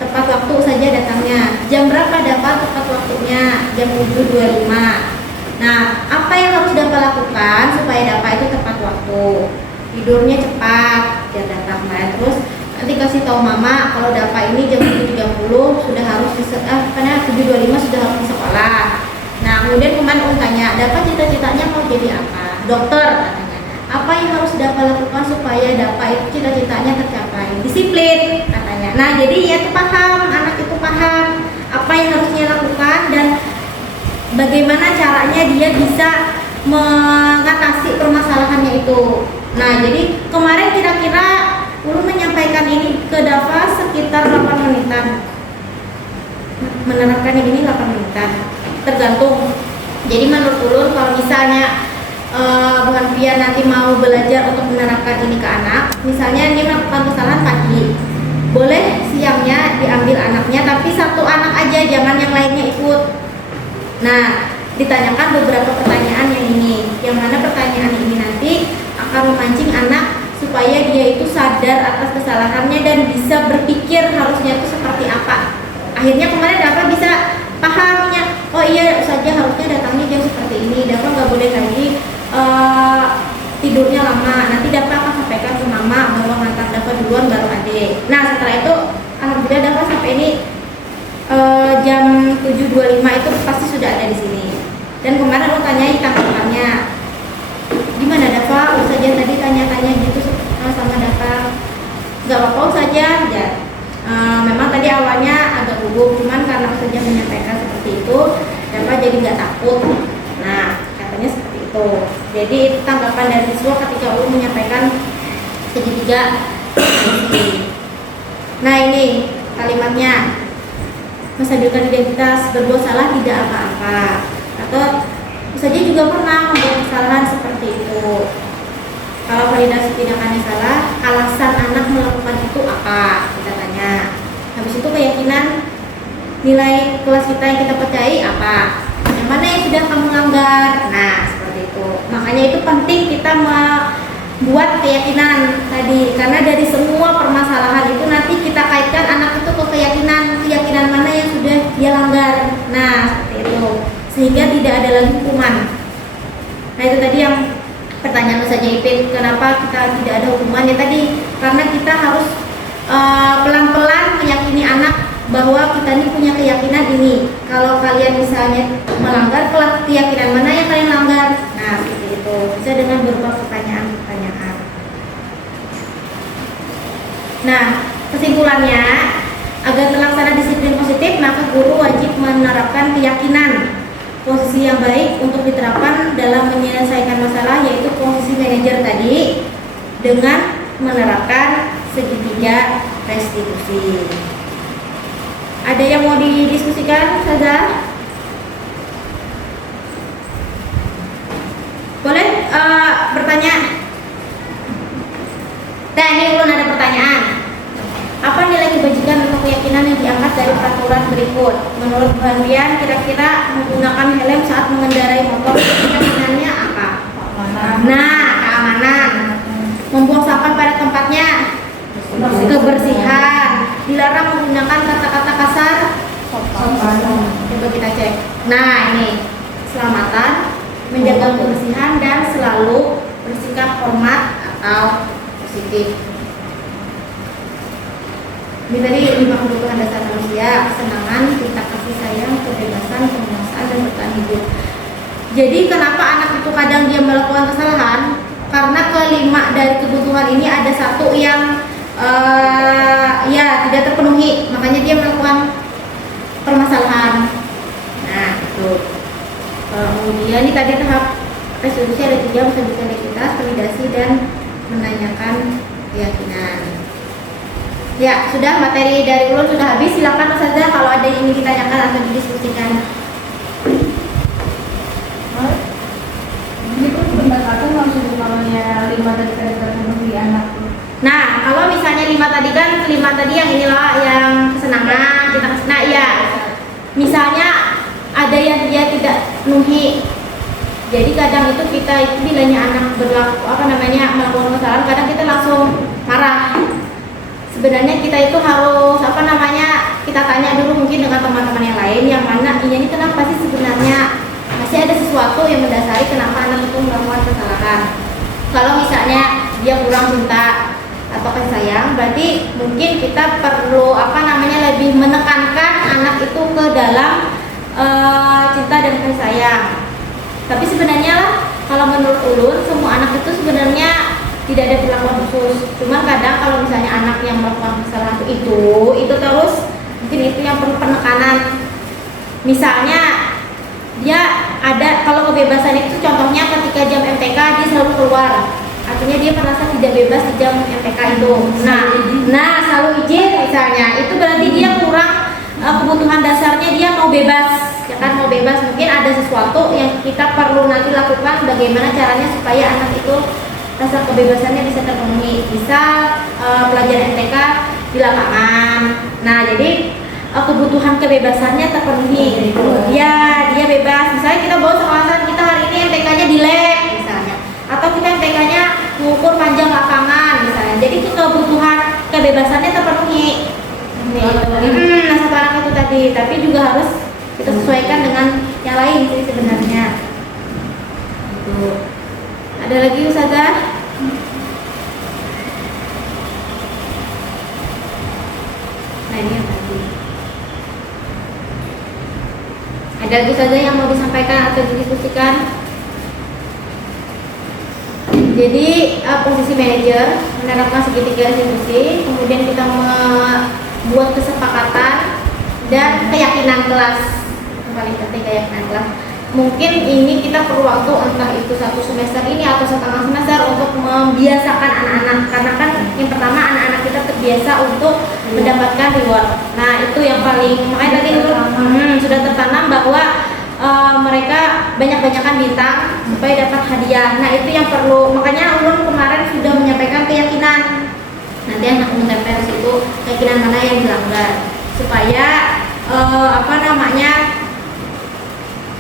Tepat waktu saja datangnya. Jam berapa Dapa tepat waktunya? Jam 7.25. Nah, apa yang harus Dapa lakukan supaya Dapa itu tepat waktu? Tidurnya cepat, biar datang. Terus nanti kasih tahu mama kalau Dapa ini jam 7.30 sudah harus karena 7.25 sudah harus di sekolah. Nah, kemudian kemarin tanya, Dapa cita-citanya mau jadi apa? Dokter katanya. Apa yang harus Dapa lakukan supaya Dapa itu cita-citanya tercapai? Disiplin katanya. Nah, jadi ya itu paham, anak itu paham apa yang harusnya lakukan dan bagaimana caranya dia bisa mengatasi permasalahannya itu. Nah, jadi kemarin kira-kira Ulun menyampaikan ini ke Dava sekitar 8 menitan. Menerapkan ini 8 menitan. Tergantung. Jadi menurut Ulun kalau misalnya Bu Hanfian nanti mau belajar untuk menerapkan ini ke anak, misalnya dia melakukan kesalahan pagi, boleh siangnya diambil anaknya, tapi satu anak aja, jangan yang lainnya ikut. Nah, ditanyakan beberapa pertanyaan yang mana pertanyaan ini nanti akan memancing anak supaya dia itu sadar atas kesalahannya dan bisa berpikir harusnya itu seperti apa. Akhirnya kemarin Dava bisa pahamnya, oh iya saja harusnya datangnya jam seperti ini, Dava nggak boleh lagi tidurnya lama, nanti Dava akan sampaikan ke mama bahwa ngantar Dava duluan baru adik. Nah, setelah itu alhamdulillah Dava sampai ini jam 7.25 itu pasti sudah ada di sini. Dan kemarin lo tanyai tanggapannya gimana Dava, saja tadi tanya-tanya gitu sama Dava, nggak apa-apa saja ya. Memang tadi awalnya agak gugup, cuman karena saja menyampaikan seperti itu Dava jadi nggak takut. Nah, katanya seperti itu. Jadi itu tanggapan dari siswa ketika Ulun menyampaikan segitiga. Nah, ini kalimatnya, menstabilkan identitas, berbuat salah tidak apa-apa, atau saja juga pernah membuat kesalahan seperti itu. Kalau validasi tindakannya salah, alasan anak melakukan itu apa? Kita tanya. Habis itu keyakinan nilai kelas kita yang kita percayai apa? Yang mana yang sudah kamu langgar? Nah, seperti itu. Makanya itu penting kita membuat keyakinan tadi, karena dari semua permasalahan itu nanti kita kaitkan anak itu ke keyakinan mana yang sudah dia langgar. Nah, seperti itu. Sehingga tidak ada lagi hukuman. Nah, itu tadi yang pertanyaan saja Ipin, kenapa kita tidak ada hukuman ya tadi, karena kita harus pelan-pelan meyakini anak bahwa kita ini punya keyakinan ini. Kalau kalian misalnya melanggar, keyakinan mana yang kalian langgar? Nah, seperti itu. Bisa dengan berupa pertanyaan-pertanyaan. Nah, kesimpulannya, agar terlaksana disiplin positif, maka guru wajib menerapkan keyakinan posisi yang baik untuk diterapkan dalam menyelesaikan masalah, yaitu posisi manajer tadi, dengan menerapkan segitiga restitusi. Ada yang mau didiskusikan, Ustazah? Boleh bertanya? Nah, ini belum ada pertanyaan. Apa nilai kebajikan atau keyakinan yang diangkat dari peraturan berikut? Menurut Bu Hanfian, kira-kira menggunakan helm saat mengendarai motor keyakinannya apa? Nah, keamanan. Membuang sampah pada tempatnya, kebersihan. Dilarang menggunakan kata-kata kasar. Coba kita cek. Nah, ini keselamatan, menjaga kebersihan dan selalu bersikap hormat atau positif. Ini tadi 5 kebutuhan dasar manusia: kesenangan, cinta kasih sayang, kebebasan, penguasaan, dan bertahan hidup. Jadi kenapa anak itu kadang dia melakukan kesalahan? Karena kelima dari kebutuhan ini ada satu yang ya tidak terpenuhi, makanya dia melakukan permasalahan. Nah, itu. Kemudian ini tadi tahap resolusi ada 3: menstabilkan identitas, validasi, dan menanyakan keyakinan. Ya, sudah, materi dari Ulun sudah habis. Silakan Ustazah kalau ada yang ingin ditanyakan atau didiskusikan. Ini tuh pendekatan langsung kalau 5 tadi terpenuhi anak. Nah, kalau misalnya 5 tadi kan, 5 tadi yang inilah yang kesenangan, kita nah ya. Misalnya ada yang dia tidak penuhi Jadi kadang itu kita itu bilanya anak berlaku melakukan kesalahan, kadang kita langsung marah. Sebenarnya kita itu harus kita tanya dulu mungkin dengan teman-teman yang lain yang mana ini kenapa sih sebenarnya masih ada sesuatu yang mendasari kenapa anak itu melakukan kesalahan. Kalau misalnya dia kurang cinta atau kasih sayang, berarti mungkin kita perlu lebih menekankan anak itu ke dalam cinta dan kasih sayang. Tapi sebenarnya lah, kalau menurut ulun semua anak itu sebenarnya tidak ada perlakuan khusus. Cuma kadang kalau misalnya anak yang melakukan kesalahan itu terus mungkin itu yang perlu penekanan. Misalnya dia ada, kalau kebebasan itu contohnya ketika jam MTK dia selalu keluar, artinya dia merasa tidak bebas di jam MTK itu. Nah selalu izin misalnya, itu berarti dia kurang kebutuhan dasarnya, dia mau bebas, ya kan, mau bebas. Mungkin ada sesuatu yang kita perlu nanti lakukan, bagaimana caranya supaya anak itu rasa kebebasannya bisa terpenuhi, bisa pelajaran MTK di lapangan. Nah jadi kebutuhan kebebasannya terpenuhi. Dia bebas. Misalnya kita bawa sekolahan kita hari ini MTK-nya di lab misalnya, atau kita MTK-nya mengukur panjang lapangan misalnya. Jadi kebutuhan kebebasannya terpenuhi. Nah satu anak itu tadi, tapi juga harus kita sesuaikan dengan yang lain sih sebenarnya. Ada lagi Ustazah? Nah ini yang tadi. Ada lagi saja yang mau disampaikan atau didiskusikan? Jadi posisi manajer menerapkan segitiga restitusi, kemudian kita membuat kesepakatan dan keyakinan kelas. Yang paling penting keyakinan kelas. Mungkin ini kita perlu waktu, entah itu 1 semester ini atau setengah semester, untuk membiasakan anak-anak. Karena kan yang pertama anak-anak kita terbiasa untuk mendapatkan reward. Nah itu yang paling, makanya tadi sudah tertanam bahwa mereka banyak-banyakan bintang supaya dapat hadiah. Nah itu yang perlu, makanya ulun kemarin sudah menyampaikan keyakinan. Nanti anak MTPS itu keyakinan mana yang dilanggar, supaya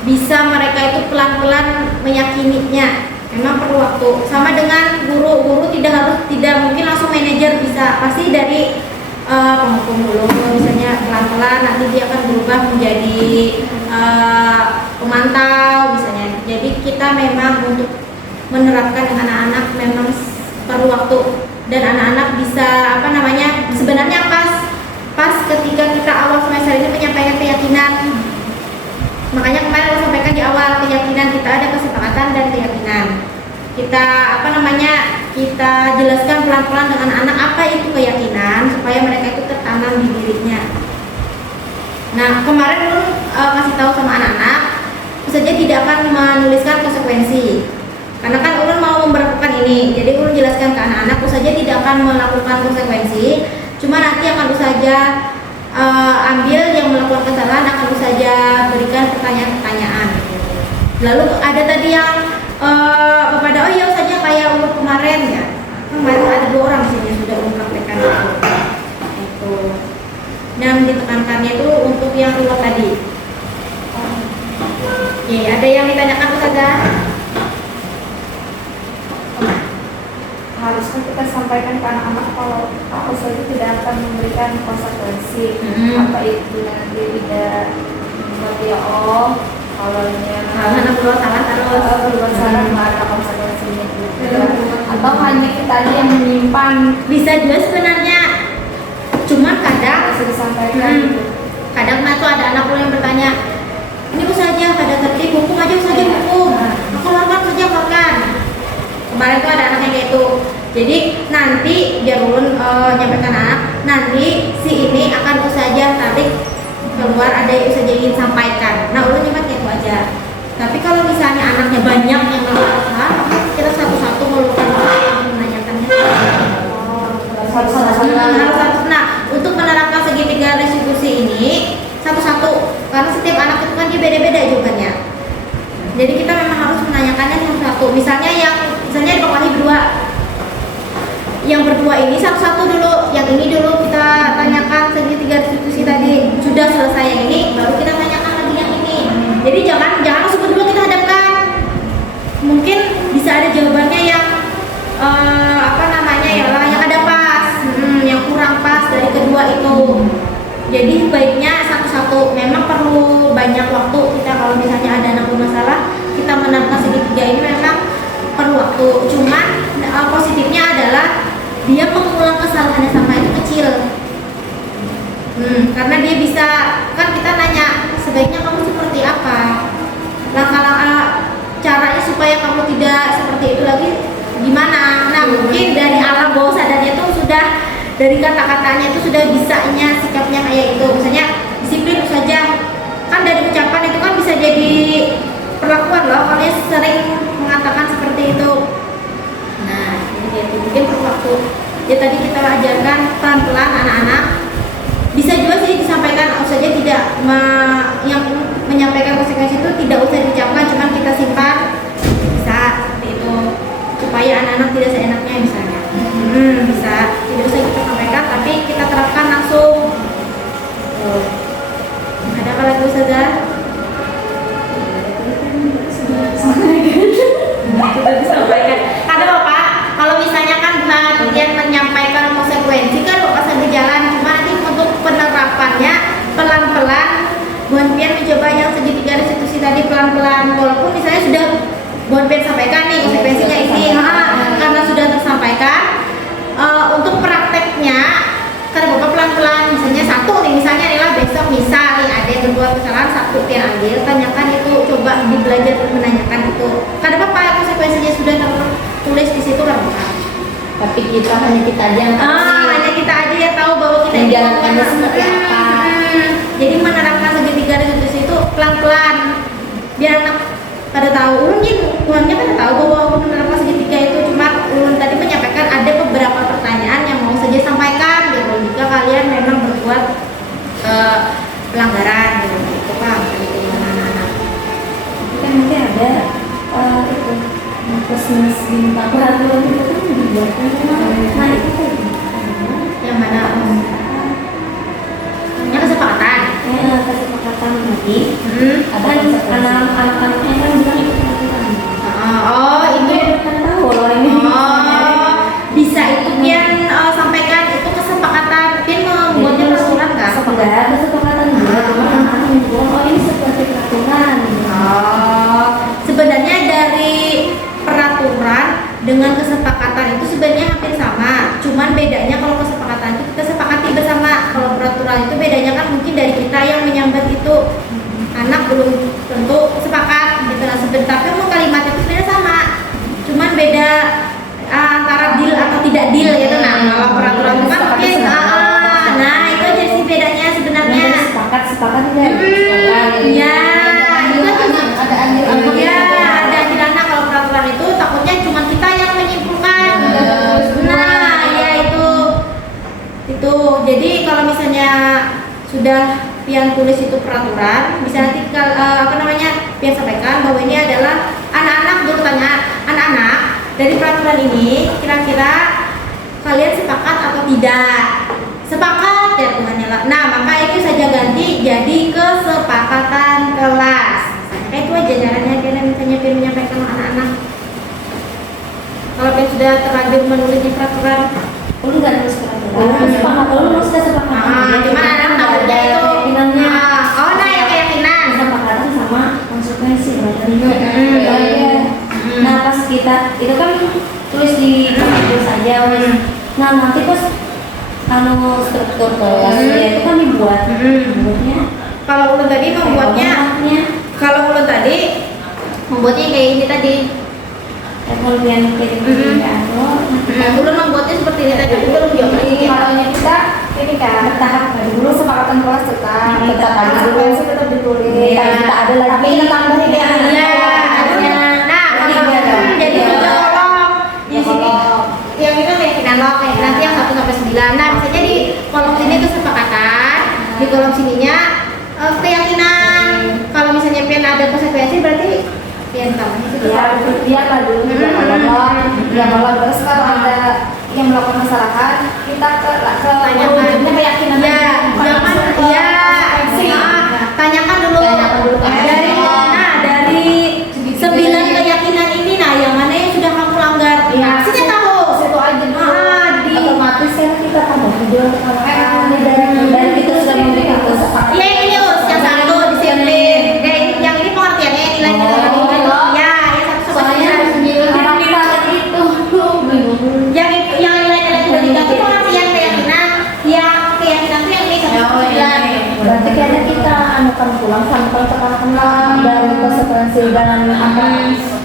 bisa mereka itu pelan-pelan meyakininya. Memang perlu waktu. Sama dengan guru tidak mungkin langsung manajer bisa, pasti dari penghukum dulu, misalnya pelan-pelan nanti dia akan berubah menjadi pemantau misalnya. Jadi kita memang untuk menerapkan dengan anak-anak memang perlu waktu, dan anak-anak bisa sebenarnya pas ketika kita awal semester ini menyampaikan keyakinan. Makanya kemarin saya sampaikan di awal, keyakinan kita ada kesepakatan dan keyakinan. Kita kita jelaskan pelan-pelan dengan anak apa itu keyakinan supaya mereka itu tertanam di dirinya. Nah kemarin ulun kasih tahu sama anak-anak, saja tidak akan menuliskan konsekuensi. Karena kan ulun mau memperlakukan ini, jadi ulun jelaskan ke anak-anak saja tidak akan melakukan konsekuensi. Cuma nanti akan saja ambil yang melakukan kesalahan, akan saja berikan pertanyaan-pertanyaan. Lalu ada tadi yang kepada iya saja kayak ulun kemarin ya. Kemarin ada 2 orang sini sudah mempraktekkan itu. Dan ditekankannya itu untuk yang luar tadi. Oke, ada yang ditanyakan Ustazah? Harusnya kita sampaikan ke anak-anak kalau aku saja tidak akan memberikan konsekuensi. Apa itu nanti tidak membuat dia kalau Anak berbuat salah berbuat salah nggak ada konsekuensinya juga. Atau hanya kita aja yang menyimpan. Bisa juga sebenarnya, cuma kadang Bisa disampaikan gitu. kadang tuh ada anak yang bertanya, ini saja pada tertib, hukum aja saja hukum, keluarkan saja keluarkan. Kemarin tuh ada anak yang kayak itu. Jadi nanti biar ulun nyampaikan anak, nanti si ini akan saja tarik keluar, ada yang saja ingin sampaikan. Nah ulun cuma kayak itu aja. Tapi kalau misalnya anaknya banyak yang melakukan kesalahan, kita satu-satu menanyakannya. Harus. Nah untuk menerapkan segitiga restitusi ini satu-satu, karena setiap anak itu kan dia beda-beda jawabannya. Jadi kita memang harus menanyakannya satu-satu. Misalnya di bawah berdua, yang berdua ini satu-satu dulu, yang ini dulu kita tanyakan segitiga restitusi tadi. Sudah selesai yang ini, baru kita tanyakan lagi yang ini. Jadi jangan langsung berdua kita hadapkan. mungkin bisa ada jawabannya yang apa namanya ya lah, yang ada pas, yang kurang pas dari kedua itu. Jadi baiknya satu-satu. Memang perlu banyak waktu kita kalau misalnya ada anak bermasalah, kita menerapkan segitiga ini memang perlu waktu. Cuman positifnya adalah dia mengulang kesalahannya sama itu kecil. Karena dia bisa, kan kita nanya sebaiknya kamu seperti apa, langkah-langkah caranya supaya kamu tidak seperti itu lagi gimana. Nah mungkin dari alam bawah sadarnya itu sudah, dari kata-katanya itu sudah bisanya sikapnya kayak itu. Misalnya disiplin saja, kan dari ucapan itu kan bisa jadi perlakuan loh kalau dia sering mengatakan seperti itu. Nah jadi mungkin perlu waktu. Ya tadi kita ajarkan pelan-pelan anak-anak. Bisa juga sih disampaikan saja, tidak yang menyampaikan konsekuensi itu tidak usah diucapkan, cuman kita simpan, bisa seperti itu supaya anak-anak tidak seenaknya misalnya. Bisa, tidak usah kita sampaikan tapi kita terapkan langsung. Ada apa lagi Ustazah? Sudah disampaikan. Karena Bapak, kalau misalnya kan bagian menyampaikan konsekuensi kan Bapak sambil jalan, cuma nanti untuk penerapannya pelan-pelan. Buan Pian mencoba yang segitiga restitusi tadi pelan-pelan, walaupun misalnya sudah Buan Pian sampaikan nih konsekuensinya ini, karena sudah tersampaikan. Untuk prakteknya kan Bapak pelan-pelan, misalnya satu nih, misalnya adalah besok misal ada yang berbuat kesalahan, satu Pian ambil, tanyakan itu, coba belajar menanyakan itu. Karena Bapak konsekuensinya sudah tertulis di situ kan Bapak. Tapi kita hanya kita aja yang hanya kita aja yang tahu bahwa kita menjalankannya seperti apa. Jadi menerapkan segitiga restitusi itu pelan-pelan biar anak pada tahu. Ulunnya pada tahu bahwa aku menerapkan segitiga itu, cuma ulun tadi menyampaikan ada beberapa pertanyaan yang mau saja sampaikan gitu. Jika kalian memang berbuat pelanggaran gitu, itu Pak, itu anak-anak. Kan nanti ada itu plus minus bintang peraturan itu kan dibuatkan. Nah itu kan Yang mana? Yang kesepakatan. Kesepakatan nanti Ada kan anak-anaknya kan bilang ikut peraturan. Oh itu Kan tahu loh ini. Bisa itu Pian sampaikan itu kesepakatan. Pian membuatnya peraturan nggak? Enggak, kesepakatan juga. Cuma anak-anak yang bilang oh ini seperti peraturan. Sebenarnya dari peraturan dengan kesepakatan itu sebenarnya hampir sama. Cuman bedanya kalau kesepakatan itu kita sepakati bersama. Kalau peraturan itu bedanya kan mungkin dari kita yang menyambat itu, anak belum tentu sepakat gitu. Nah sebentar mau kalimat itu sebenarnya sama. Cuman beda antara deal atau tidak deal gitu. Nah kalau peraturan itu kan mungkin nah itu aja sih bedanya sebenarnya. Sepakat tidak? Iya. Ada anjuran. Ya, ada anak kalau peraturan itu takutnya cuma kita yang menyimpulkan. Nah, ya itu. Jadi kalau misalnya sudah Pian tulis itu peraturan, bisa nanti Pian sampaikan bahwa ini adalah anak-anak dulu tanya, anak-anak dari peraturan ini kira-kira kalian sepakat atau tidak? Sepakat ya Tuhan ya. Nah, maka itu saja ganti jadi kesepakatan kelas. Itu aja caranya Pian misalnya Pian menyampaikan ke anak-anak. Kalau Pian sudah terlanjur menulis di peraturan, Enggak nulis peraturan. Sepakat kalau nulis sudah sepakat. cuma anak tahunya itu keyakinannya. yang keyakinan. Kesepakatan sama konsekuensi berarti. Nah pas kita itu kan tulis di tulis aja nah nanti pas struktur kelasnya itu kan dibuat buatnya Kalau ulun tadi membuatnya, kalau ulun tadi membuatnya kayak ini tadi. Kemudian Ulun membuatnya seperti ini tadi. Ulun Kalau kita ini kan bertahap dulu sepakatan kelas tetap konsekuensi tetap ditulis. Kita ada lagi. Tapi kita tambahin ya. Iya, nah jadi kolom di sini yang itu keyakinan lo, nanti yang 1 sampai 9. Nah misalnya di kolom sini kesepakatan, di kolom sininya keyakinan. Kalau misalnya Pian ada konsekuensi berarti Pian tambahnya itu. Biarlah dulu kalau terus kalau ada yang melakukan kesalahan kita Tanyakan keyakinan tanyakan dulu dari 9 keyakinan ini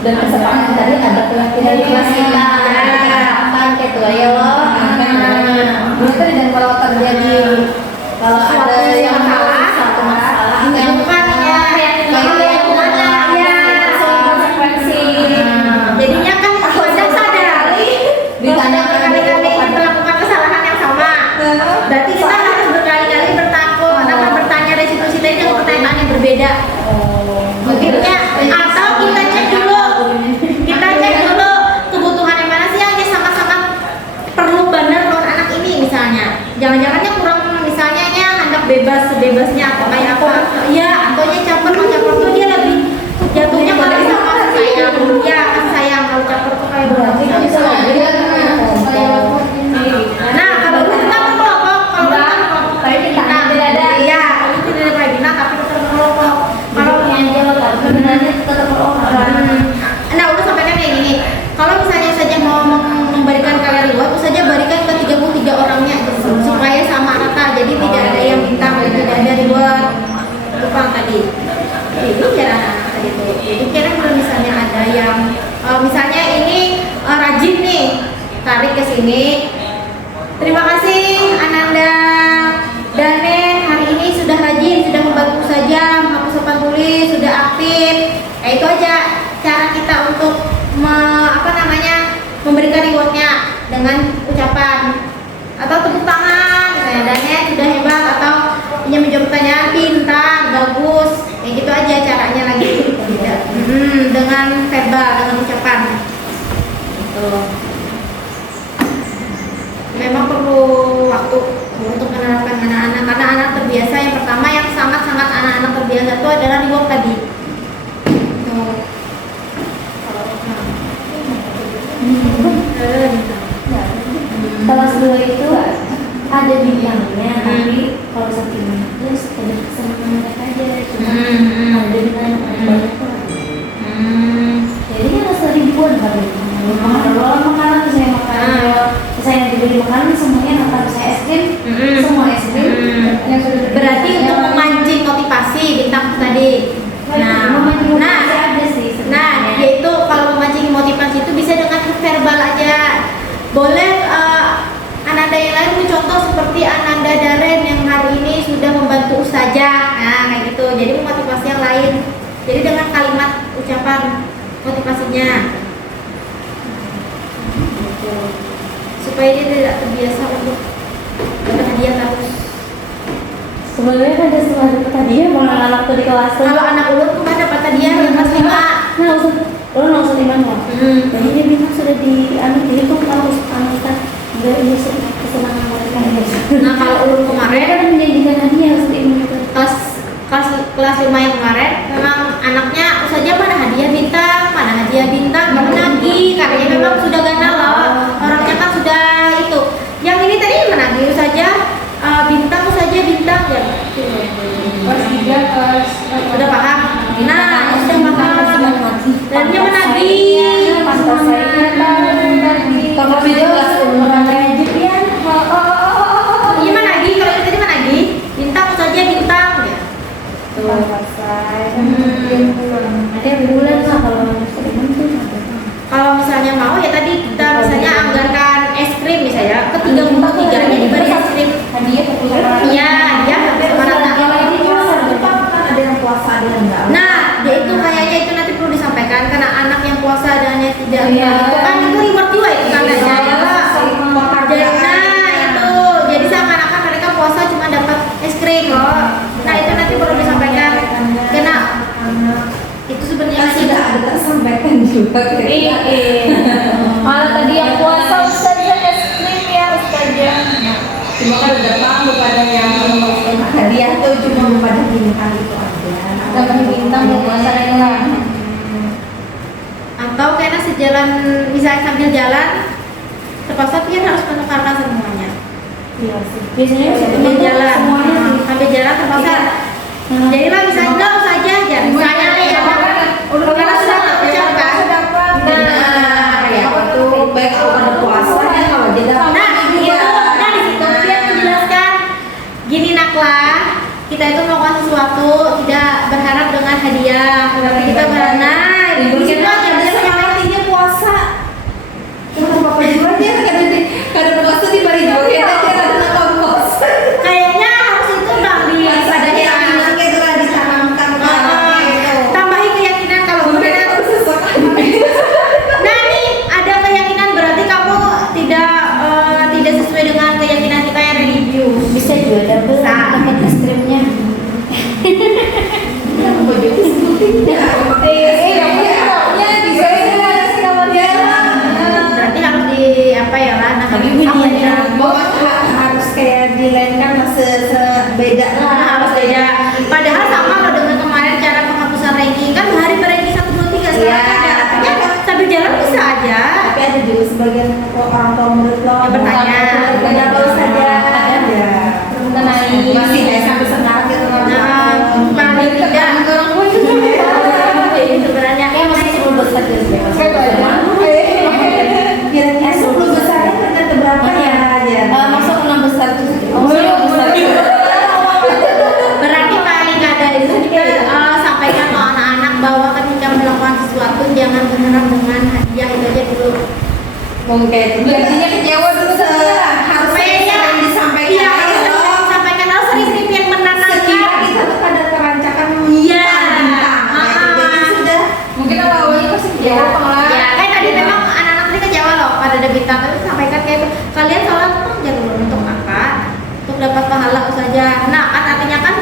dan kesepakatan tadi ada pelatihan di kelas kita apa kayak itu ya loh. Betul, dan kalau terjadi kalau ada yang salah satu masalah bukan ya yang mana ya konsekuensi. jadinya kan wadah sadar Ditanya berkali-kali melakukan kesalahan yang sama, berarti kita harus berkali-kali bertanya restitusi tadi dengan pertanyaan yang berbeda. Akhirnya atau kita cek dulu kebutuhan yang mana sih yang sama-sama perlu benar loan anak ini misalnya. Jangan-jangannya kurang misalnya hendak bebas sebebasnya atau kayak apa? Iya, ataunya caper tuh dia lebih jatuhnya kalau sama sayang. Ya, kasih sayang kalau caper tuh kayak berarti bisa nah, kalau kita berkelompok, kalau kita tidak ada, ya itu tidak kayak bina tapi tetap berkelompok. Kalau Sebenarnya tetap orang. Nah, udah sampaikan kayak gini. Kalau misalnya saja mau memberikan kalian reward, saja berikan ke 33 orangnya supaya sama rata. Jadi tidak ada yang bintang, tidak ada reward. Itu Pak tadi. Itu cara anak tadi tuh. Jadi kira kalau misalnya ada yang misalnya ini rajin nih, tarik ke sini. Terima kasih Ananda Danen, hari ini sudah rajin, sudah membantu saja menghapus papan tulis, sudah aktif. Itu aja cara kita untuk memberikan rewardnya dengan ucapan atau tepuk tangan, misalnya Danen sudah hebat, atau ini menjawab pertanyaan pintar, bagus, kayak gitu aja caranya lagi. Dengan verbal, dengan ucapan. Gitu. Memang perlu waktu untuk menerapkan anak-anak karena anak terbiasa. Yang pertama yang sangat-sangat anak-anak terbiasa itu adalah reward tadi. Kelas 2 itu ada bintangnya, tapi kalau satu itu sekedar kesenangan mereka aja, cuma ada bintang banyak tuh. Jadi kan harus ribuan kali. Kalau makanan saya makan, saya dibeli makanan semuanya nonton saya es krim, semua es krim yang sudah Berarti untuk memancing motivasi bintang tadi. Yaitu kalau memancing motivasi itu bisa dengan verbal aja. Boleh Ananda yang lain mencontoh seperti Ananda Daren yang hari ini sudah membantu Ustazah. Nah, kayak gitu. Jadi memotivasi yang lain. Jadi dengan kalimat ucapan motivasinya. Gitu. Supaya dia tidak terbiasa untuk berhadiah terus. Sebenarnya ada sesuatu hadiah mau anak tuh di kelas tuh. Kalau anak ulun tuh kan dapat hadiah kelas 5. Nah, langsung imam loh. Jadi dia bilang sudah dihitung tahu Ustaz enggak ini kesenangan mereka ya. Nah, kalau ulun kemarin Mereka kan menjanjikan hadiah harus diimam itu. kelas 5 yang kemarin memang anaknya saja mana hadiah bintang nggak menagih karena memang sudah ganal loh orangnya kan sudah itu. Yang ini tadi menagih saja bintang ya. Kelas 3 kelas Sudah paham? Nah, sudah paham. Dan dia menagih. Pantas saya Kalau video kelas orang rajin ya. Iya menagih, kalau itu tadi menagih bintang saja bintang ya. pantas saya Ada bulan lah kalau imam tuh. Kalau misalnya mau ya tadi kita misalnya anggarkan es krim misalnya ke 33 nya diberi es krim. hadiah keputusan Iya, dia hampir sama rata. ada yang puasa ada yang enggak. Nah, dia itu kayaknya itu nanti perlu disampaikan karena anak yang puasa dan yang tidak itu kan itu reward juga itu kan jadi itu jadi seakan-akan mereka puasa cuma dapat es krim loh. Nah, itu nanti perlu disampaikan karena itu sebenarnya Sudah ada tersampaikan juga. Malah tadi yang puasa Ustazah es krim ya Ustazah. Cuma kan udah tahu pada yang hadiah tuh cuma pada bintang itu aja. dapat bintang mau puasa enggak. atau karena sejalan misalnya sambil jalan terpaksa dia harus menukarkan semuanya. Iya sih. Biasanya Sambil jalan semuanya sih. sambil jalan terpaksa jadi lah misalnya enggak usah aja misalnya nih ya udah karena sudah ucapkan Ya waktu baik kalau pada puasa ya kalau dia dapat. nah di situ dia menjelaskan gini naklah kita itu melakukan sesuatu tidak berharap dengan hadiah berarti kita berharap di situ aja bisa aja. Tapi ada juga sebagian orang tua murid lo Yang bertanya. kenapa saja ya Mengenai masih kayak sampai sekarang gitu Paling tidak sebenarnya kayak masih sebelum besar gitu. kira-kira sebelum besarnya ternyata berapa ya Masuk 6 besar tuh. berarti paling ada itu kita sampaikan ke anak-anak bahwa ketika melakukan sesuatu jangan beneran dengan hadiah itu aja dulu. mungkin jadinya kecewa dulu harus sering disampaikan Iya, harus sampaikan harus sering-sering yang menanamkan. kita tuh pada kerancakan Iya. sudah mungkin awalnya pasti kecewa malah Ya, kan tadi memang anak-anak tadi kecewa loh pada ada bintang, tapi sampaikan kayak itu. Kalian sholat tuh jangan dulu untuk apa? Untuk dapat pahala saja. Nah, kan artinya kan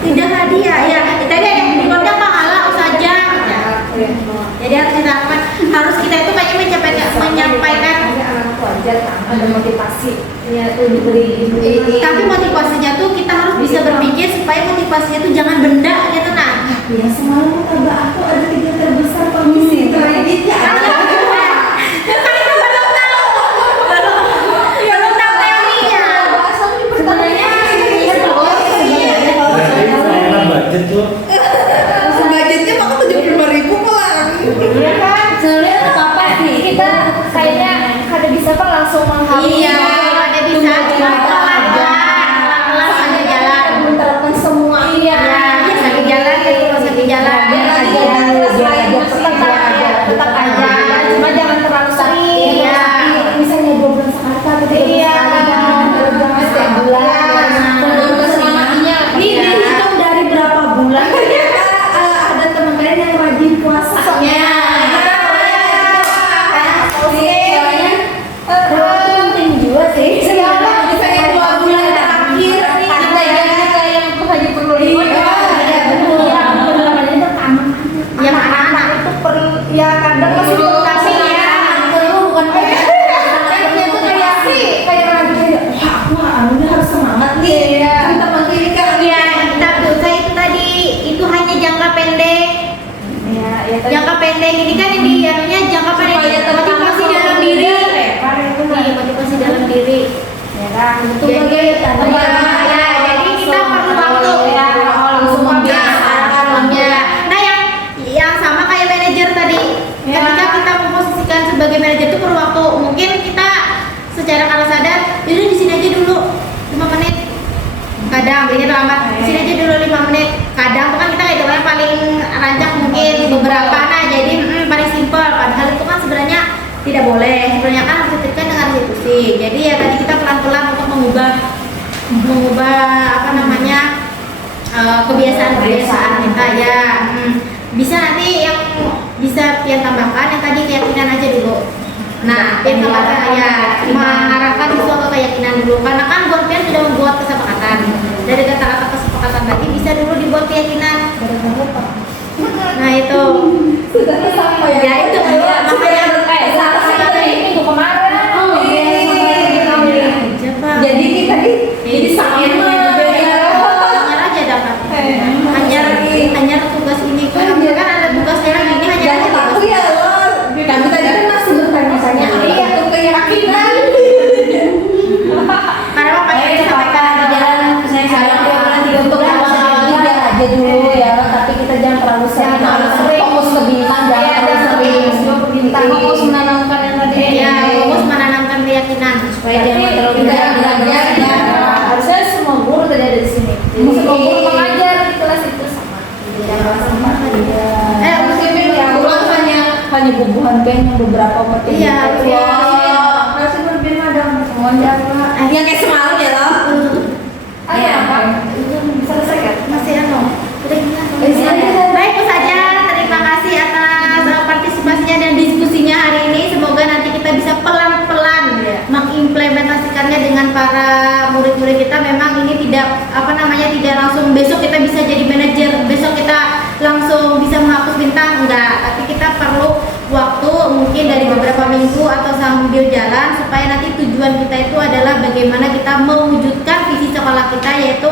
tidak hadiah ya. Kita ada rewardnya pahala saja. Ya. Jadi harus kita lakukan. Harus kita itu kayaknya menyampaikan. anak wajar kan ada motivasi ya diberi Tapi motivasinya tuh kita harus bisa berpikir supaya motivasinya tuh jangan benda gitu nah. ya semalam kata aku ada 3 terbesar komisi kreditnya ada Belum tahu teorinya. Sebenarnya budget tuh budgetnya maka 75.000 pelan Iya kan? sebenarnya apa sih kita kayaknya kada bisa kan langsung menghalangi Iya, ada bisa pelan-pelan sambil jalan. menerapkan semua Iya, sambil jalan gitu, sambil jalan. tetap aja cuma jangan terlalu sering Iya. misalnya 2 bulan sekali atau 3 bulan sekali jangan setiap bulan terus semangatnya ini dihitung dari berapa bulan ternyata ada teman kalian yang rajin puasanya soalnya itu penting juga sih misalnya 2 bulan terakhir kita yang haji perlu iya betul ya namanya itu Yang anak-anak itu perlu ya kadang masih Tapi ya, perlu bukan dia tuh kayak rajin wah aku anunya harus semangat nih kan teman kiri kan ya tapi saya itu tadi itu hanya jangka pendek. ya Jangka pendek ini kan yang anunya jangka pendek motivasi dalam diri. Iya, motivasi dalam diri. ya kan itu Jadi, ya, jadi kita perlu waktu ya, langsung membiasakan ya. Nah yang sama kayak manajer tadi, Ya. ketika kita memposisikan sebagai manajer itu perlu waktu. Mungkin kita secara kada sadar, jadi di sini aja dulu 5 menit. Kadang ini terlambat, di sini aja dulu 5 menit. Kadang tuh kan kita hitungannya paling rancak mungkin beberapa. Nah jadi paling simpel. Padahal itu kan sebenarnya tidak boleh. Sebenarnya kan harus disetrika dengan institusi. Jadi ya tadi kita pelan-pelan untuk mengubah apa namanya kebiasaan kita ya. Bisa nanti yang bisa Pian tambahkan yang tadi keyakinan aja dulu. Nah, Pian tambahkan ya mengarahkan suatu keyakinan dulu karena kan buat Pian sudah membuat kesepakatan. Dari kata-kata kesepakatan tadi bisa dulu dibuat keyakinan. Nah itu sudah sampai ya itu makanya minggu kemarin siapa? jadi kita jadi sama Hanya aja dapat. Hanya tugas ini kan ada tugas yang ini hanya jangan ada takut tugas. ya lo kami tadi kan masih bertanya-tanya iya tuh keyakinan Karena apa yang disampaikan jalan saya bulan 3 bulan biar aja dulu ya tapi kita jangan terlalu sering fokus ke bintang jangan terlalu sering fokus menanamkan yang tadi ya fokus menanamkan keyakinan supaya jangan terlalu ya harusnya semua guru tadi ada di sini semua guru mengajar di kelas itu sama mungkin ya guru hanya bubuhan pen yang beberapa materi Iya, harusnya. harusnya berbeda dong semuanya yang kayak semalam ya loh ada apa selesai kan masih anu udah gila Iya. baik itu saja terima kasih atas partisipasinya dan diskusinya hari ini semoga nanti kita bisa pelan-pelan mengimplementasikannya dengan para murid-murid kita. Memang ini tidak tidak langsung besok kita bisa jadi manajer, besok kita langsung bisa menghapus bintang, enggak, tapi kita perlu waktu mungkin dari beberapa minggu atau sambil jalan supaya nanti tujuan kita itu adalah bagaimana kita mewujudkan visi sekolah kita yaitu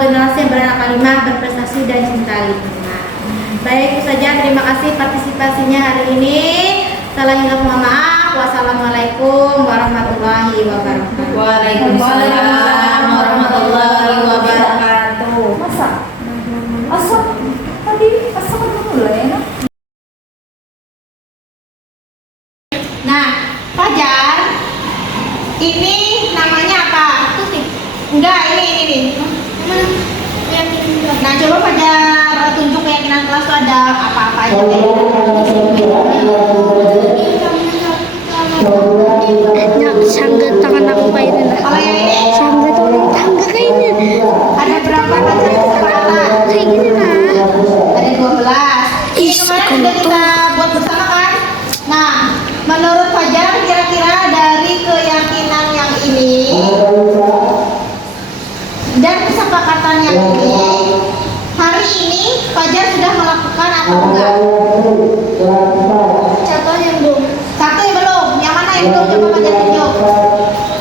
generasi yang beranak kalimah, berprestasi dan cinta lingkungan. Baik, itu saja. Terima kasih partisipasinya hari ini. Salah hilaf mohon maaf. Wassalamualaikum warahmatullahi wabarakatuh. Waalaikumsalam warahmatullahi wabarakatuh. Masa? Asa? Tadi asa kan mulai ya? Nah, Fajar, ini namanya apa? Enggak, ini nih. Nah, coba Fajar tunjuk keyakinan kelas tuh ada apa-apa aja. Sangga tangan aku kayak ini. Kalau yang ini Sangga tangan tangga kayak ini. ada berapa baca kesepakatan? Kayak gini nah. Ada 12. Ini kemarin sudah kita buat bersama kan? Nah, menurut Fajar kira-kira dari keyakinan yang ini dan kesepakatan yang ini, hari ini Fajar sudah melakukan atau enggak? Contohnya belum. Satu ya belum. Yang mana yang belum? Coba Fajar tunjuk.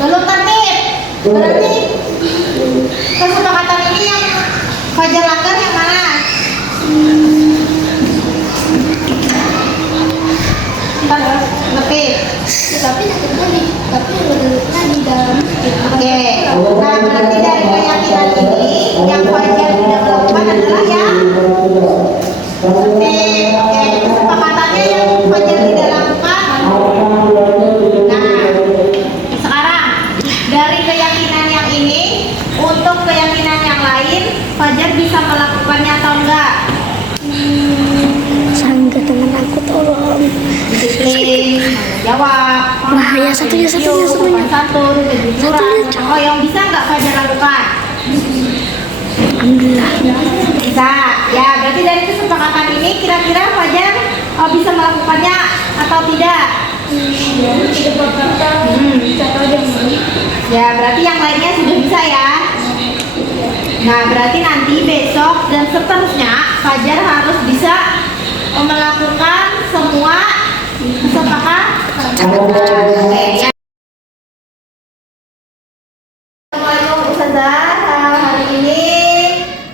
Belum tertib. Berarti kesepakatan ini yang Fajar langgar yang mana? Lebih. Tapi lagi dalam. Oke. Nah, berarti dari keyakinan ini yang Fajar tidak melakukan adalah yang lebih. Oke, kesepakatannya yang Fajar tidak lakukan. Nah, sekarang dari keyakinan yang ini untuk keyakinan yang lain, Fajar bisa melakukannya atau enggak? Sangga tangan aku tolong. Disiplin, jawab. Bahaya, satunya. Sopan santun, kejujuran. Oh, yang bisa nggak Fajar lakukan? Alhamdulillah. Bisa. Ya, berarti dari kesepakatan ini kira-kira Fajar bisa melakukannya atau tidak? Ya, berarti yang lainnya sudah bisa ya. Nah, berarti nanti besok dan seterusnya Fajar harus bisa melakukan semua kesepakatan. Oke, ya. Assalamualaikum Ustazah. Hari ini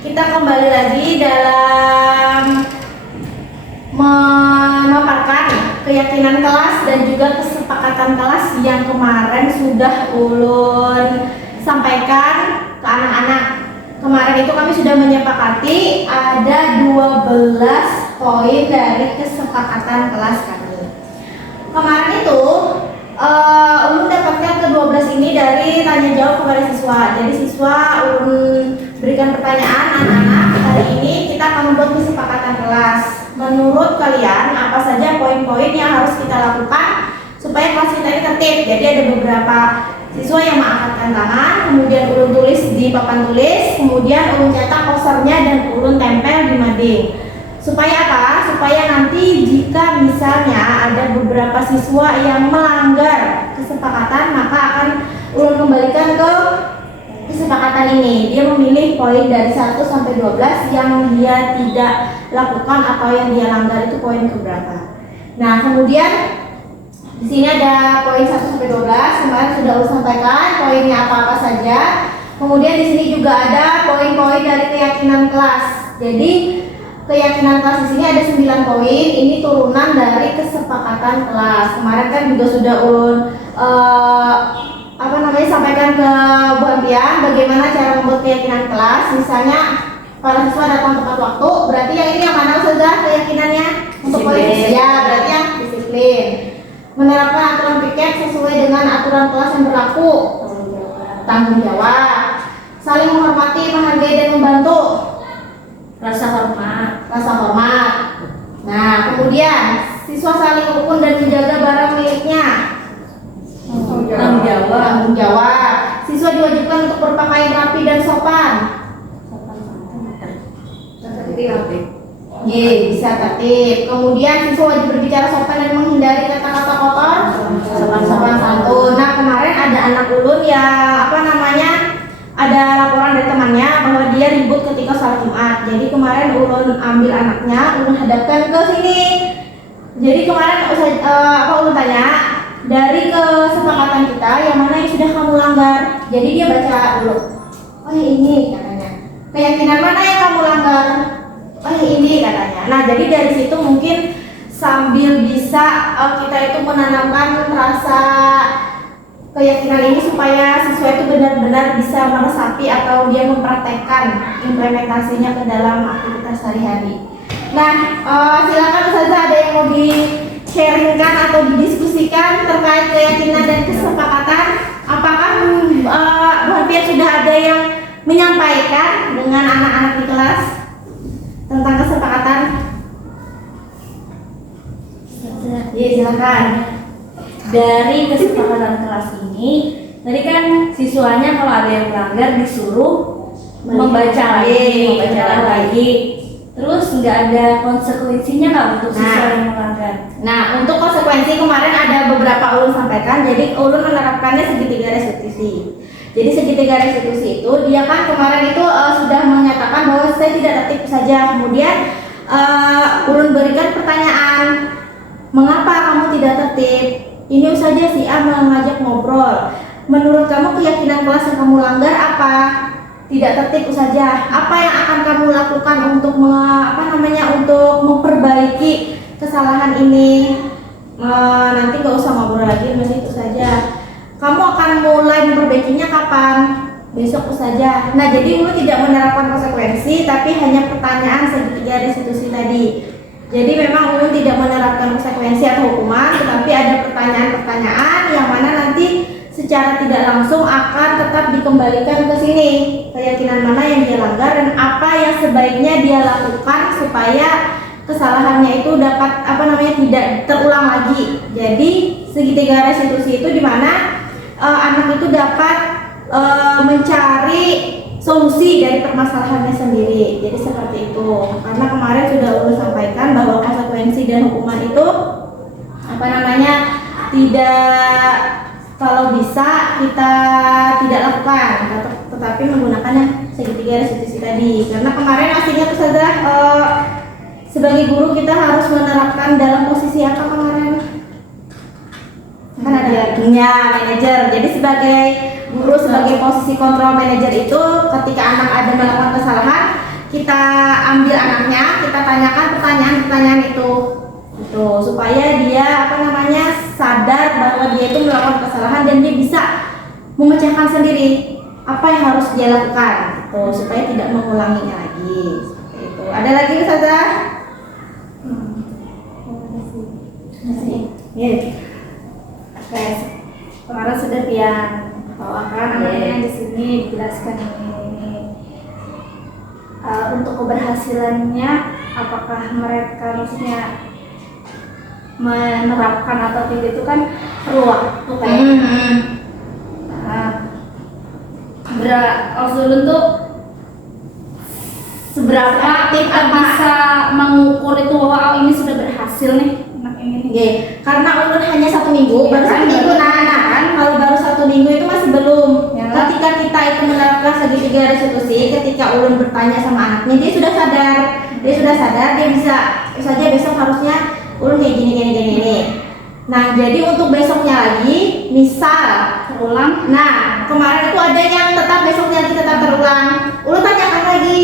kita kembali lagi dalam memaparkan keyakinan kelas dan juga kesepakatan kelas yang kemarin sudah Ulun sampaikan ke anak-anak. Kemarin itu kami sudah menyepakati ada 12 poin dari kesepakatan kelas kami. Kemarin itu Ulun dapatkan ke-12 ini dari tanya jawab kepada siswa. Jadi siswa Ulun berikan pertanyaan, anak-anak, hari ini kita akan membuat kesepakatan kelas. Menurut kalian apa saja poin-poin yang harus kita lakukan supaya kelas kita ini tertib? Jadi ada beberapa siswa yang mengangkatkan tangan, kemudian Ulun tulis di papan tulis, kemudian Ulun cetak posternya dan Ulun tempel di mading. Supaya apa? Supaya nanti jika misalnya ada beberapa siswa yang melanggar kesepakatan, maka akan Ulun kembalikan ke kesepakatan ini. Dia memilih poin dari 1 sampai 12 yang dia tidak lakukan atau yang dia langgar itu poin keberapa. Nah, kemudian di sini ada poin 1 sampai 12. Kemarin sudah Ulun sampaikan poinnya apa-apa saja. Kemudian di sini juga ada poin-poin dari keyakinan kelas. Jadi keyakinan kelas di sini ada 9 poin. Ini turunan dari kesepakatan kelas. Kemarin kan juga sudah Ulun sampaikan ke Bu Ampian bagaimana cara membuat keyakinan kelas. Misalnya para siswa datang tepat waktu. Berarti yang ini yang mana saja keyakinannya? Untuk poin ya, berarti yang disiplin. Menerapkan aturan piket sesuai dengan aturan kelas yang berlaku. Tanggung jawab. Saling menghormati, menghargai dan membantu. Rasa hormat. Nah, kemudian siswa saling rukun dan menjaga barang miliknya. Tanggung jawab. Siswa diwajibkan untuk berpakaian rapi dan sopan. Bisa tertib. Kemudian siswa wajib berbicara sopan dan menghindari kata-kata kotor. Sopan santun. Nah, kemarin ada anak Ulun yang ada laporan dari temannya bahwa dia ribut ketika sholat Jumat. Jadi kemarin Ulun ambil anaknya, Ulun hadapkan ke sini. Jadi kemarin Ulun tanya, dari kesepakatan kita yang mana yang sudah kamu langgar. Jadi dia baca dulu. Oh ini katanya. Keyakinan mana yang kamu langgar? Oh ini katanya. Nah, jadi dari situ mungkin sambil bisa kita itu menanamkan rasa keyakinan ini supaya siswa itu benar-benar bisa meresapi atau dia mempraktekkan implementasinya ke dalam aktivitas sehari-hari. Nah, silakan Ustazah, ada yang mau di-sharingkan atau didiskusikan terkait keyakinan dan kesepakatan. Apakah hampir sudah ada yang menyampaikan dengan anak-anak di kelas tentang kesepakatan? Ya, silakan. Dari kesepakatan kelas ini, tadi kan siswanya kalau ada yang melanggar disuruh membaca lagi. Terus nggak ada konsekuensinya nggak untuk siswa yang melanggar? Nah, untuk konsekuensi kemarin ada beberapa ulun sampaikan. Jadi ulun menerapkannya segitiga restitusi. Jadi segitiga restitusi itu dia kan kemarin itu sudah menyatakan bahwa saya tidak tertib saja. Kemudian ulun berikan pertanyaan, mengapa kamu tidak tertib? Ini saja si A mengajak ngobrol. Menurut kamu keyakinan kelas yang kamu langgar apa? Tidak tertib saja. Apa yang akan kamu lakukan untuk untuk memperbaiki kesalahan ini? Nanti nggak usah ngobrol lagi, masih itu saja. Kamu akan mulai memperbaikinya kapan? Besok saja. Nah, jadi lu tidak menerapkan konsekuensi, tapi hanya pertanyaan segitiga restitusi tadi. Jadi memang ulun tidak menerapkan konsekuensi atau hukuman, tetapi ada pertanyaan-pertanyaan yang mana nanti secara tidak langsung akan tetap dikembalikan ke sini. Keyakinan mana yang dia langgar dan apa yang sebaiknya dia lakukan supaya kesalahannya itu dapat tidak terulang lagi. Jadi segitiga restitusi itu di mana anak itu dapat mencari solusi dari permasalahannya sendiri. Jadi seperti itu. Karena kemarin sudah ulun sampaikan bahwa konsekuensi dan hukuman itu tidak, kalau bisa kita tidak lakukan, tetapi menggunakannya segitiga restitusi tadi. Karena kemarin aslinya itu saja sebagai guru kita harus menerapkan dalam posisi apa kemarin? Kan ada punya manajer. Jadi sebagai guru, sebagai posisi kontrol manajer itu, ketika anak ada melakukan kesalahan, kita ambil anaknya, kita tanyakan pertanyaan-pertanyaan itu supaya dia sadar bahwa dia itu melakukan kesalahan dan dia bisa memecahkan sendiri apa yang harus dia lakukan supaya tidak mengulanginya lagi. Seperti itu. Ada lagi Ustazah? Ya. Oke, kemarin sudah Pian bawakan anaknya di sini dijelaskan ini. Untuk keberhasilannya, apakah mereka maksudnya menerapkan atau tidak itu kan perlu waktu kayak. Ulun tuh seberapa kita bisa mengukur itu bahwa ini sudah berhasil nih anak ini. Oke, karena ulun hanya 1 minggu, baru 1 minggu. Kalau baru 1 minggu itu masih belum. Ya. Ketika kita itu menerapkan segitiga restitusi, ketika ulun bertanya sama anaknya, dia sudah sadar, dia bisa saja besok harusnya ulun kayak gini. Nah, jadi untuk besoknya lagi, misal terulang. Nah, kemarin itu ada yang besoknya tetap terulang. Ulun tanyakan lagi.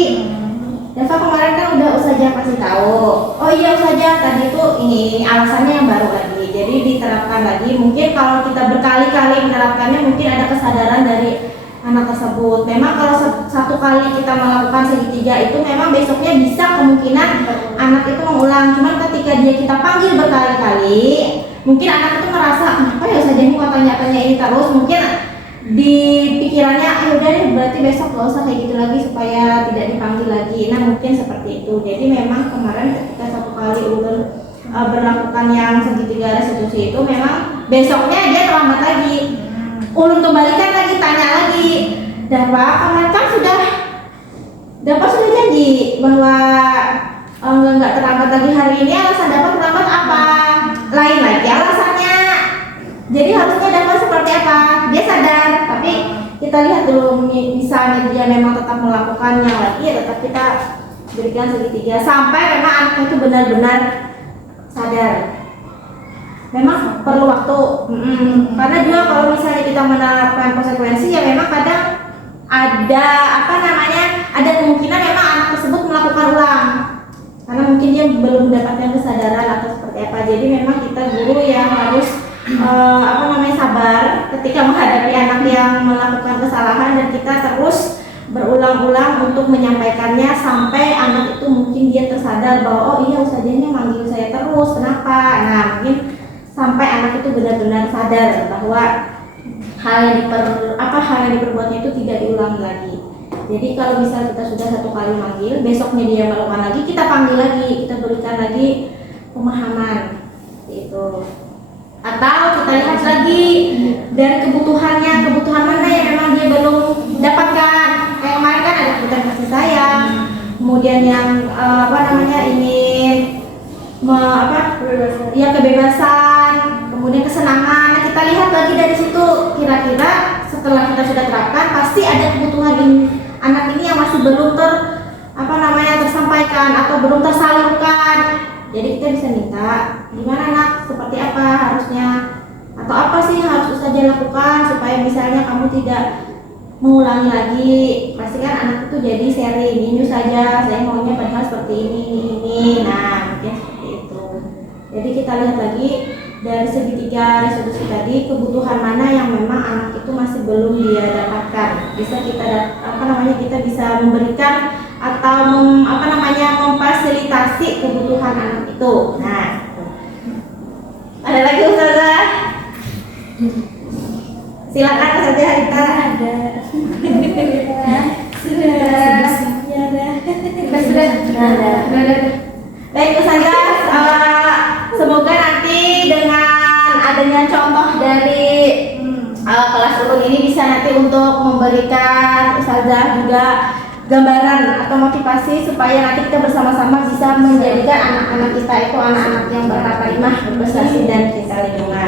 Dava kemarin kan udah Ustazah kasih tahu. Oh iya Ustazah, tadi tuh ini alasannya yang baru lagi. Jadi diterapkan lagi. Mungkin kalau kita berkali-kali menerapkannya, mungkin ada kesadaran dari anak tersebut. Memang kalau satu kali kita melakukan segitiga itu memang besoknya bisa kemungkinan anak itu mengulang. Cuman ketika kita panggil berkali-kali, mungkin anak itu merasa kenapa ya Ustazah ini tanya ini terus. Mungkin di pikirannya udah deh berarti besok gak usah kayak gitu lagi supaya tidak dipanggil lagi. Nah mungkin seperti itu. Jadi memang kemarin ketika 1 kali ulun berlakukan yang segitiga restitusi itu memang besoknya dia terlambat lagi. Ulun kembalikan lagi, tanya lagi. Dan Pak, kemarin kan Dapat sudah janji bahwa nggak terlambat lagi hari ini. Alasan Dapat terlambat apa? Lain lagi alasannya. Jadi harusnya Dapat seperti apa? Dia sadar, tapi kita lihat dulu misalnya dia memang tetap melakukannya lagi, ya tetap kita berikan segitiga sampai memang anaknya itu benar-benar sadar. Memang perlu waktu, karena juga kalau misalnya kita menerapkan konsekuensi ya memang kadang ada ada kemungkinan memang anak tersebut melakukan ulang karena mungkin dia belum mendapatkan kesadaran atau seperti apa. Jadi memang kita guru yang harus sabar ketika menghadapi anak yang melakukan kesalahan, dan kita terus berulang-ulang untuk menyampaikannya sampai anak itu mungkin dia tersadar bahwa oh iya ustazahnya manggil saya terus, kenapa? Nah, mungkin sampai anak itu benar-benar sadar bahwa hal yang diperbuatnya itu tidak diulangi lagi. Jadi kalau misal kita sudah satu kali manggil, besoknya dia melakukan lagi, kita panggil lagi, kita berikan lagi pemahaman itu. Atau kita lihat lagi dari kebutuhan mana yang memang dia belum dapatkan. Kayak kemarin kan ada kebutuhan kasih sayang, kemudian yang ingin kebebasan, kemudian kesenangan. Nah, kita lihat lagi dari situ, kira-kira setelah kita sudah terapkan pasti ada kebutuhan anak ini yang masih belum tersampaikan atau belum tersalurkan. Jadi kita bisa minta, gimana nak, seperti apa harusnya, atau apa sih harus ustazah lakukan supaya misalnya kamu tidak mengulangi lagi. Pasti kan anak itu jadi sharing, ini saja saya maunya padahal seperti ini. Nah, mungkin seperti itu. Jadi kita lihat lagi dari segitiga resolusi tadi, kebutuhan mana yang memang anak itu masih belum dia dapatkan. Bisa kita kita bisa memberikan atau memfasilitasi kebutuhan anak itu. Nah, ada lagi ustazah? Silakan ustazah Harita. Baik ustazah, semoga nanti dengan adanya contoh dari kelas ulun ini bisa nanti untuk memberikan ustazah juga gambaran atau motivasi supaya nanti kita bersama-sama bisa menjadikan anak-anak kita itu anak-anak yang bertaklimah, berprestasi dan cinta lingkungan.